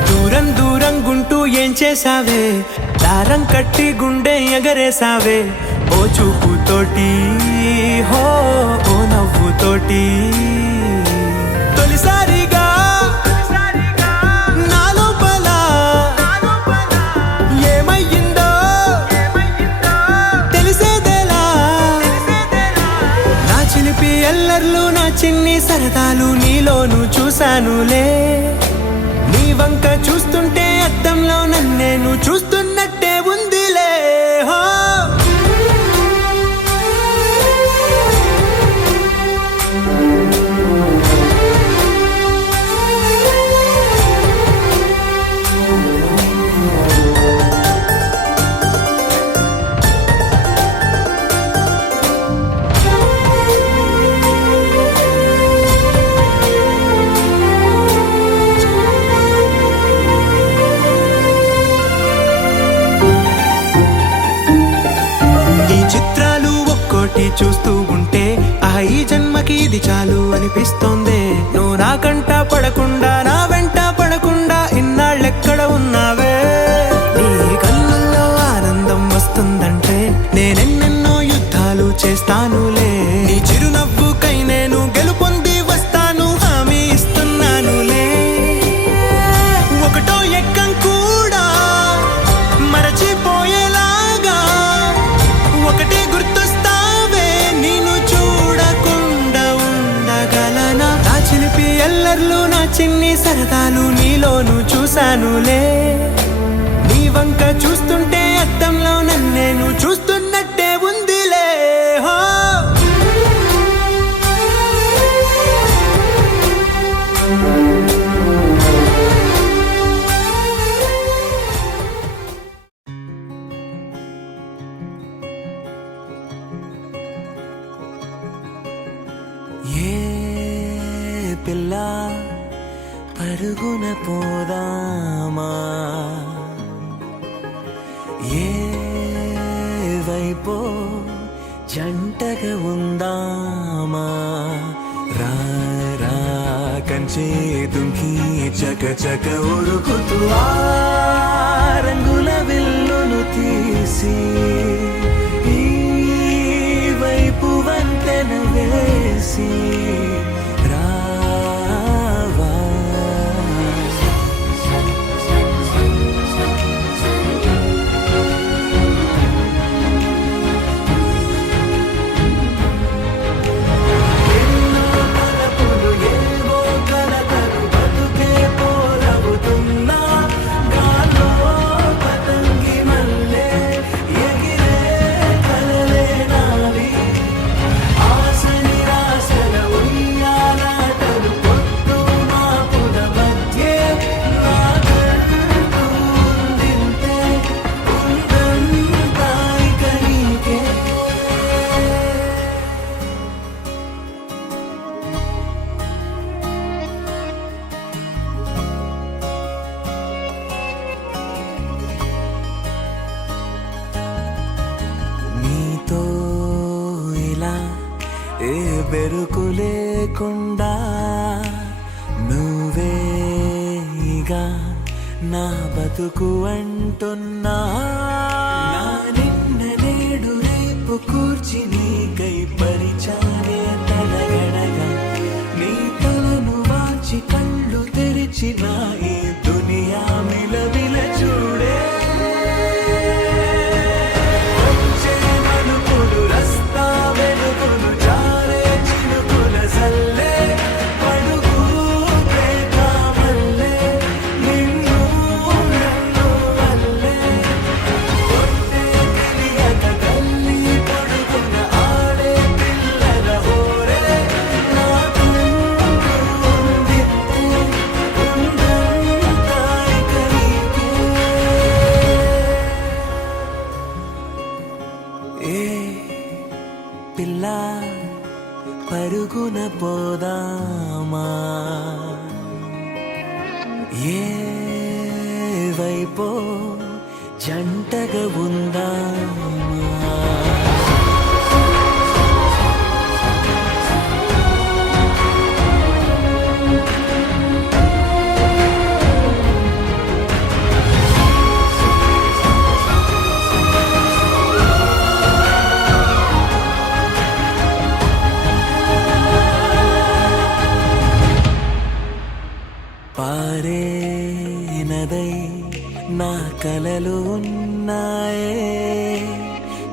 దూరం దూరం గుంటూ ఏం చేసావే దారం కట్టి గుండె ఎగరేసావే ఓ చూపుతోటి హో ఓ నవ్వుతోటి తొలిసారిగా ఎల్లర్లు నా చిన్ని సరదాలు నీలోను చూశానులే నీ వంక చూస్తుంటే అద్దంలో నన్నేను చూస్తున్నట్టే ఉందిలే హో చూస్తూ ఉంటే ఈ జన్మకి ఇది చాలు అనిపిస్తోంది నువ్వు నా కంట పడకుండా నా వెంట పడకుండా ఇన్నాళ్ళెక్కడ ఉన్నావే నీ కళ్ళల్లో ఆనందం వస్తుందంటే నేనెన్నెన్నో యుద్ధాలు చేస్తానులే నీ చిరునవ్వుకై నేను గెలుపొంది వస్తాను హామీ ఇస్తున్నానులే ఒకటో ఎక్కం కూడా మరచిపోయేలాగా ఒకటే గుర్తొస్తావే నిన్ను చూడకుండా ఉండగలనా నా చిలిపి ఎల్లర్లు నా చిన్ని సరదాలు నీలోను చూశానులే నీ వంక చూస్తుంటే అద్దంలో నన్నేను చూస్తున్నట్టే ఉందిలే పరుగున పోదామా ఏ వైపో జంటగా ఉందామా రా రా కంచే దుంకి చక చక ఉరుకుతూ ఆ రంగుల విల్లును తీసి ఈ వైపు వంతెన వేసి రావా ఎన్నో తలపులు ఏవో కలతలు బతుకే పోరవుతున్నా గాలో పతంగి మల్లె ఎగిరే కలలే నావి ఆశ నిరాశల ఉయ్యాలాటలు పొద్దు మాపుల మధ్య నాకంటూ ఉందింతే ఉందంతా ఇక నీకే నీతో ఇలా ఏ బెరుకు లేకుండా నువ్వేగా నా బతుకు అంటున్నా నా నిన్న నేడు రేపు కూర్చి నీకై పరిచానే తలగడగా నీ తలను వాచి కళ్ళు తెరిచిన ఈ దునియా మిలవిల చూడే వచ్చే మలుపులు రస్తా వెలుగులు జారే చినుకుల సల్లే పడుగు ప్రేమ మల్లె నిన్ను నన్ను వల్లే కొట్టే తెలియక తల్లి పడుకున్న ఆడే పిల్లల హోరే నాకుంటూ ఉందింతే ఉందంతా ఇక నీకే ఏ పిల్ల పరుగున పోదామా ఏ వైపో జంటగా ఉందామా పారే నదై నా కలలు ఉన్నాయే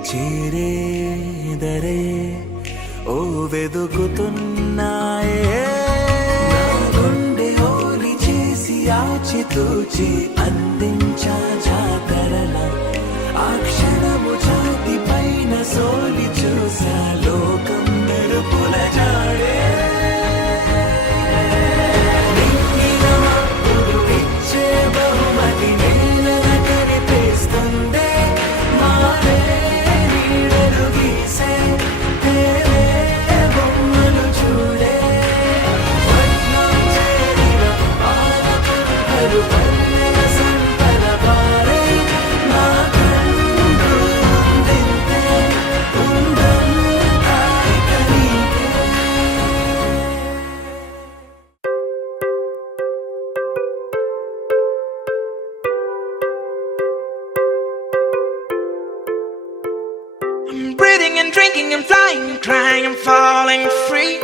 చేరేదరే ఓ వెదుకుతున్నాయే నా గుండె హోలి చేసి ఆచితూచి అందించా జాతరల ఆ క్షణము ఛాతి పైన సోలి చూసా లోకం మెరుపుల జాడే ఇచ్చే బహుమతి నేల కనిపిస్తుందే మారే నీడలు గీసే తేరే బొమ్మలు చూడే పట్నం చేరిన పాలకులు పల్లెల సంతల పారే నా కండు ఉందింతే ఉందంతా ఇక నీకే I'm breathing and drinking and flying, crying and falling free.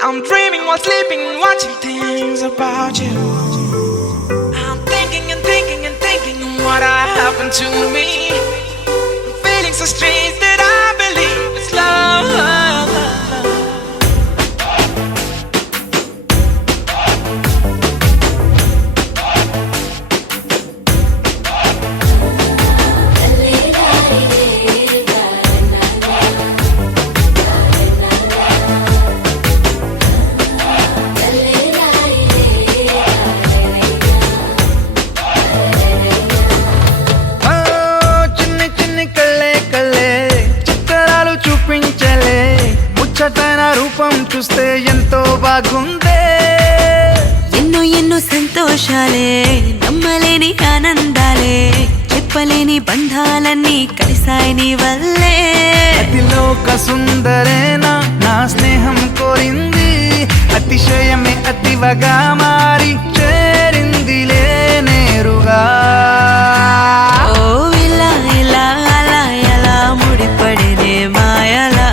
I'm dreaming while sleeping and watching things about you. I'm thinking and thinking and thinking what happened to me. I'm feeling so strange that I believe it's love. చిన్ని చిన్ని కళ్ళే కళ్ళే చిత్రాలు చూపించలే ముచ్చటైన రూపం చూస్తే ఎంతో బాగుందే ఎన్నో ఎన్నో నిమిషాలే నమ్మలేని ఆనందాలే చెప్పలేని బంధాలన్నీ కలిసాయి నీ వల్లే అతిలోక సుందరేనా నా స్నేహం కోరింది అతిశయమే అతివగా మారి చేరిందిలే నేరుగా ఓ ఇలా ఇలా అలా ఎలా ముడిపడినే మాయలా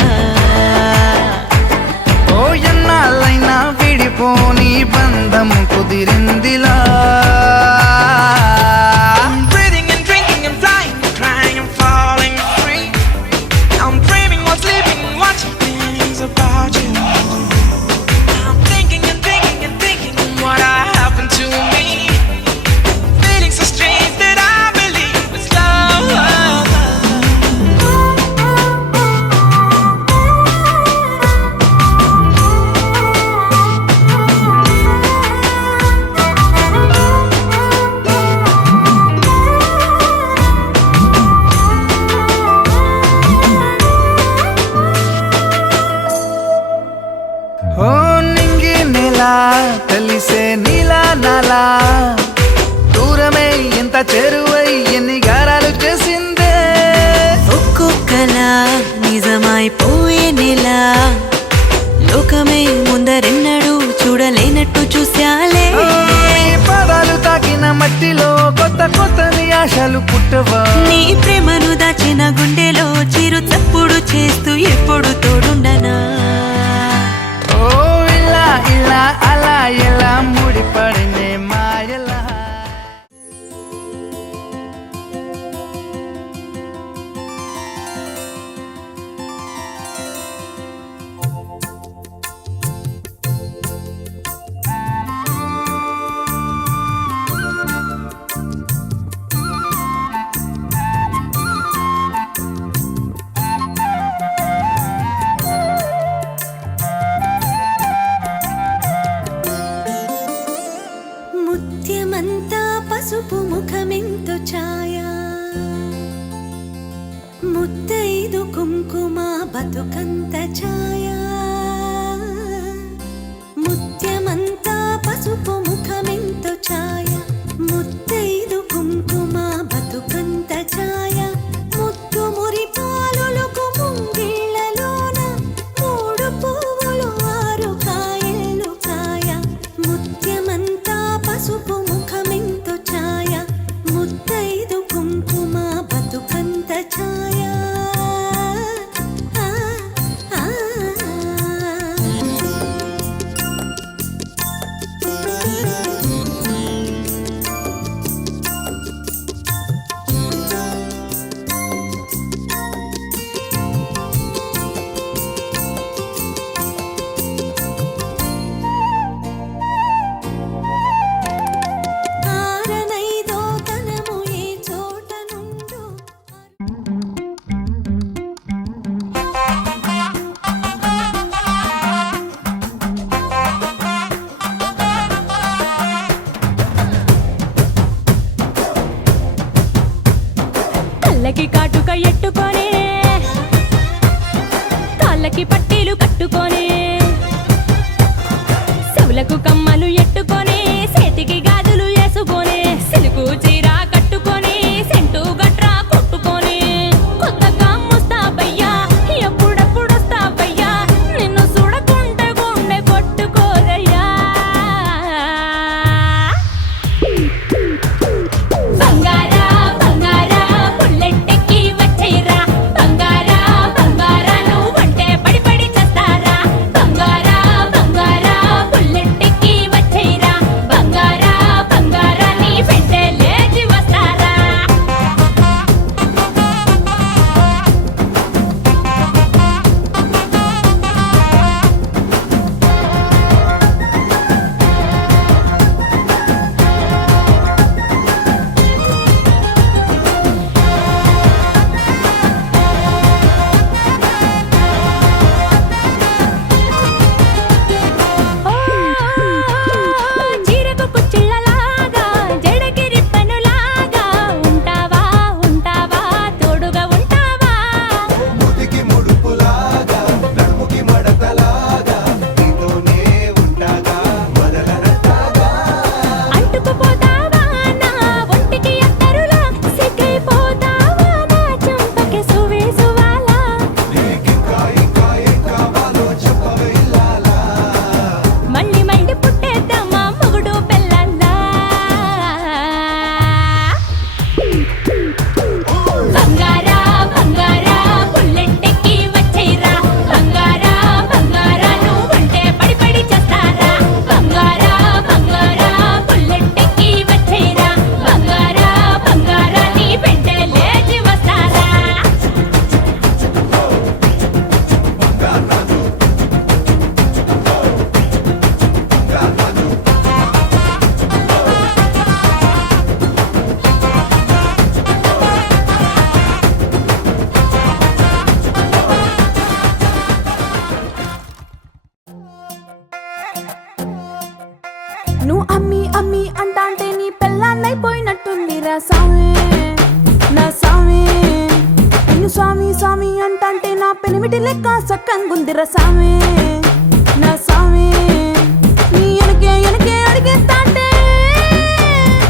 ఓ ఎన్నాళ్ళైనా విడిపోని బంధం కుదిరిందిలా I'm breathing and drinking and flying, crying and falling free. I'm dreaming while sleeping, watching things about you. I'm thinking and thinking and thinking what happened to me. Feeling so strange that I believe it's love. ఓ నింగి నెల కలిసే నీలా నాలా దూరమే ఎంత చేరువై ఎన్ని గారాలు చేసిందే ఒక్కొక్కలా నిజమైపోయే నెలా లోకమే ముందరెన్నడూ చూడలేనట్టు చూశాలే ఓ, ఈ పాదాలు తాకిన మట్టిలో కొత్త కొత్తని ఆశలు పుట్టవా నీ ప్రేమను దాచిన గుండెలో చిరు చప్పుడు చేస్తూ ఎప్పుడు తోడుండనా ఓ ఇలా ఇలా అలా ఎలా ముడిపడినే మాయలా ముత్యమంతా పసుపు ముఖమెంతో ఛాయ ముత్తైదు కుంకుమ బతుకంత ఛాయ ముత్యమంతా పసుపు ముఖమెంతో ఛాయ ముత్తైదు కుంకుమ బతుకంత ఛాయ ముత్తు మురి పాలులకు ముంగిళ్ళలోన మూడు పువ్వులు ఆరు కాయలు కాయ ముత్యమంతా పసుపు ముఖమెంతో ఛాయ ముత్తైదు కుంకుమ బతుకంత ఛాయ ఆ, ఆ, ఆ. ఆరనైదో తనము ఏ చోట నుండో కళ్ళకి కాటుక ఎట్టుకొని కాళ్ళకి పట్టీలు కట్టుకొని చెవులకు కమ్మలు ఎట్టుకొని చేతికి గాజులు వేసుకొని సిలుకు చీర కట్టుకొని సెంటు గట్రా కొట్టుకొని కొత్తగా ముస్తాబయ్యా ఎప్పుడెప్పుడు వస్తాబయ్యా నిన్ను చూడకుంటే గుండె కొట్టుకోదయ్యా బంగారా బంగారా బుల్లెట్టెక్కి నువ్వు అమ్మి అమ్మి అంటాంటే నీ పెళ్ళాన్నైపోయినట్టుంది రా సామే నా సామే నిన్ను స్వామి స్వామి అంటాంటే నా పెనిమిటి లెక్క సక్కంగుందిరా సామే నా సామే నీ ఎనకే ఎనకే అడిగేస్తాంటే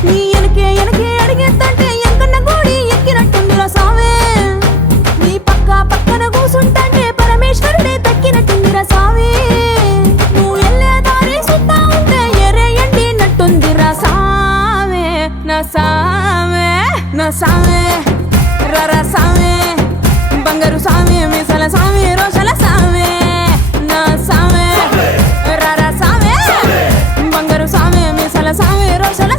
నీ ఎనకే ఎనకే అడిగేస్తాంటే ఎంకన్న గోడి ఎక్కినట్టుందిరా సామే నీ పక్క పక్కన కూసుంటాంటే పరమేశ్వరుడే దక్కినట్టుందిరా సామే నువ్వు ఎల్లే దారి సుత్తా ఉంటే ఎరే ఎండినట్టుందిరా సామే నా సామే నా సామే రర సామే బంగారు సామే మీసల సామే రోషల సామే నా సామే రర సామే బంగారు సామే మీసల సామే రోషల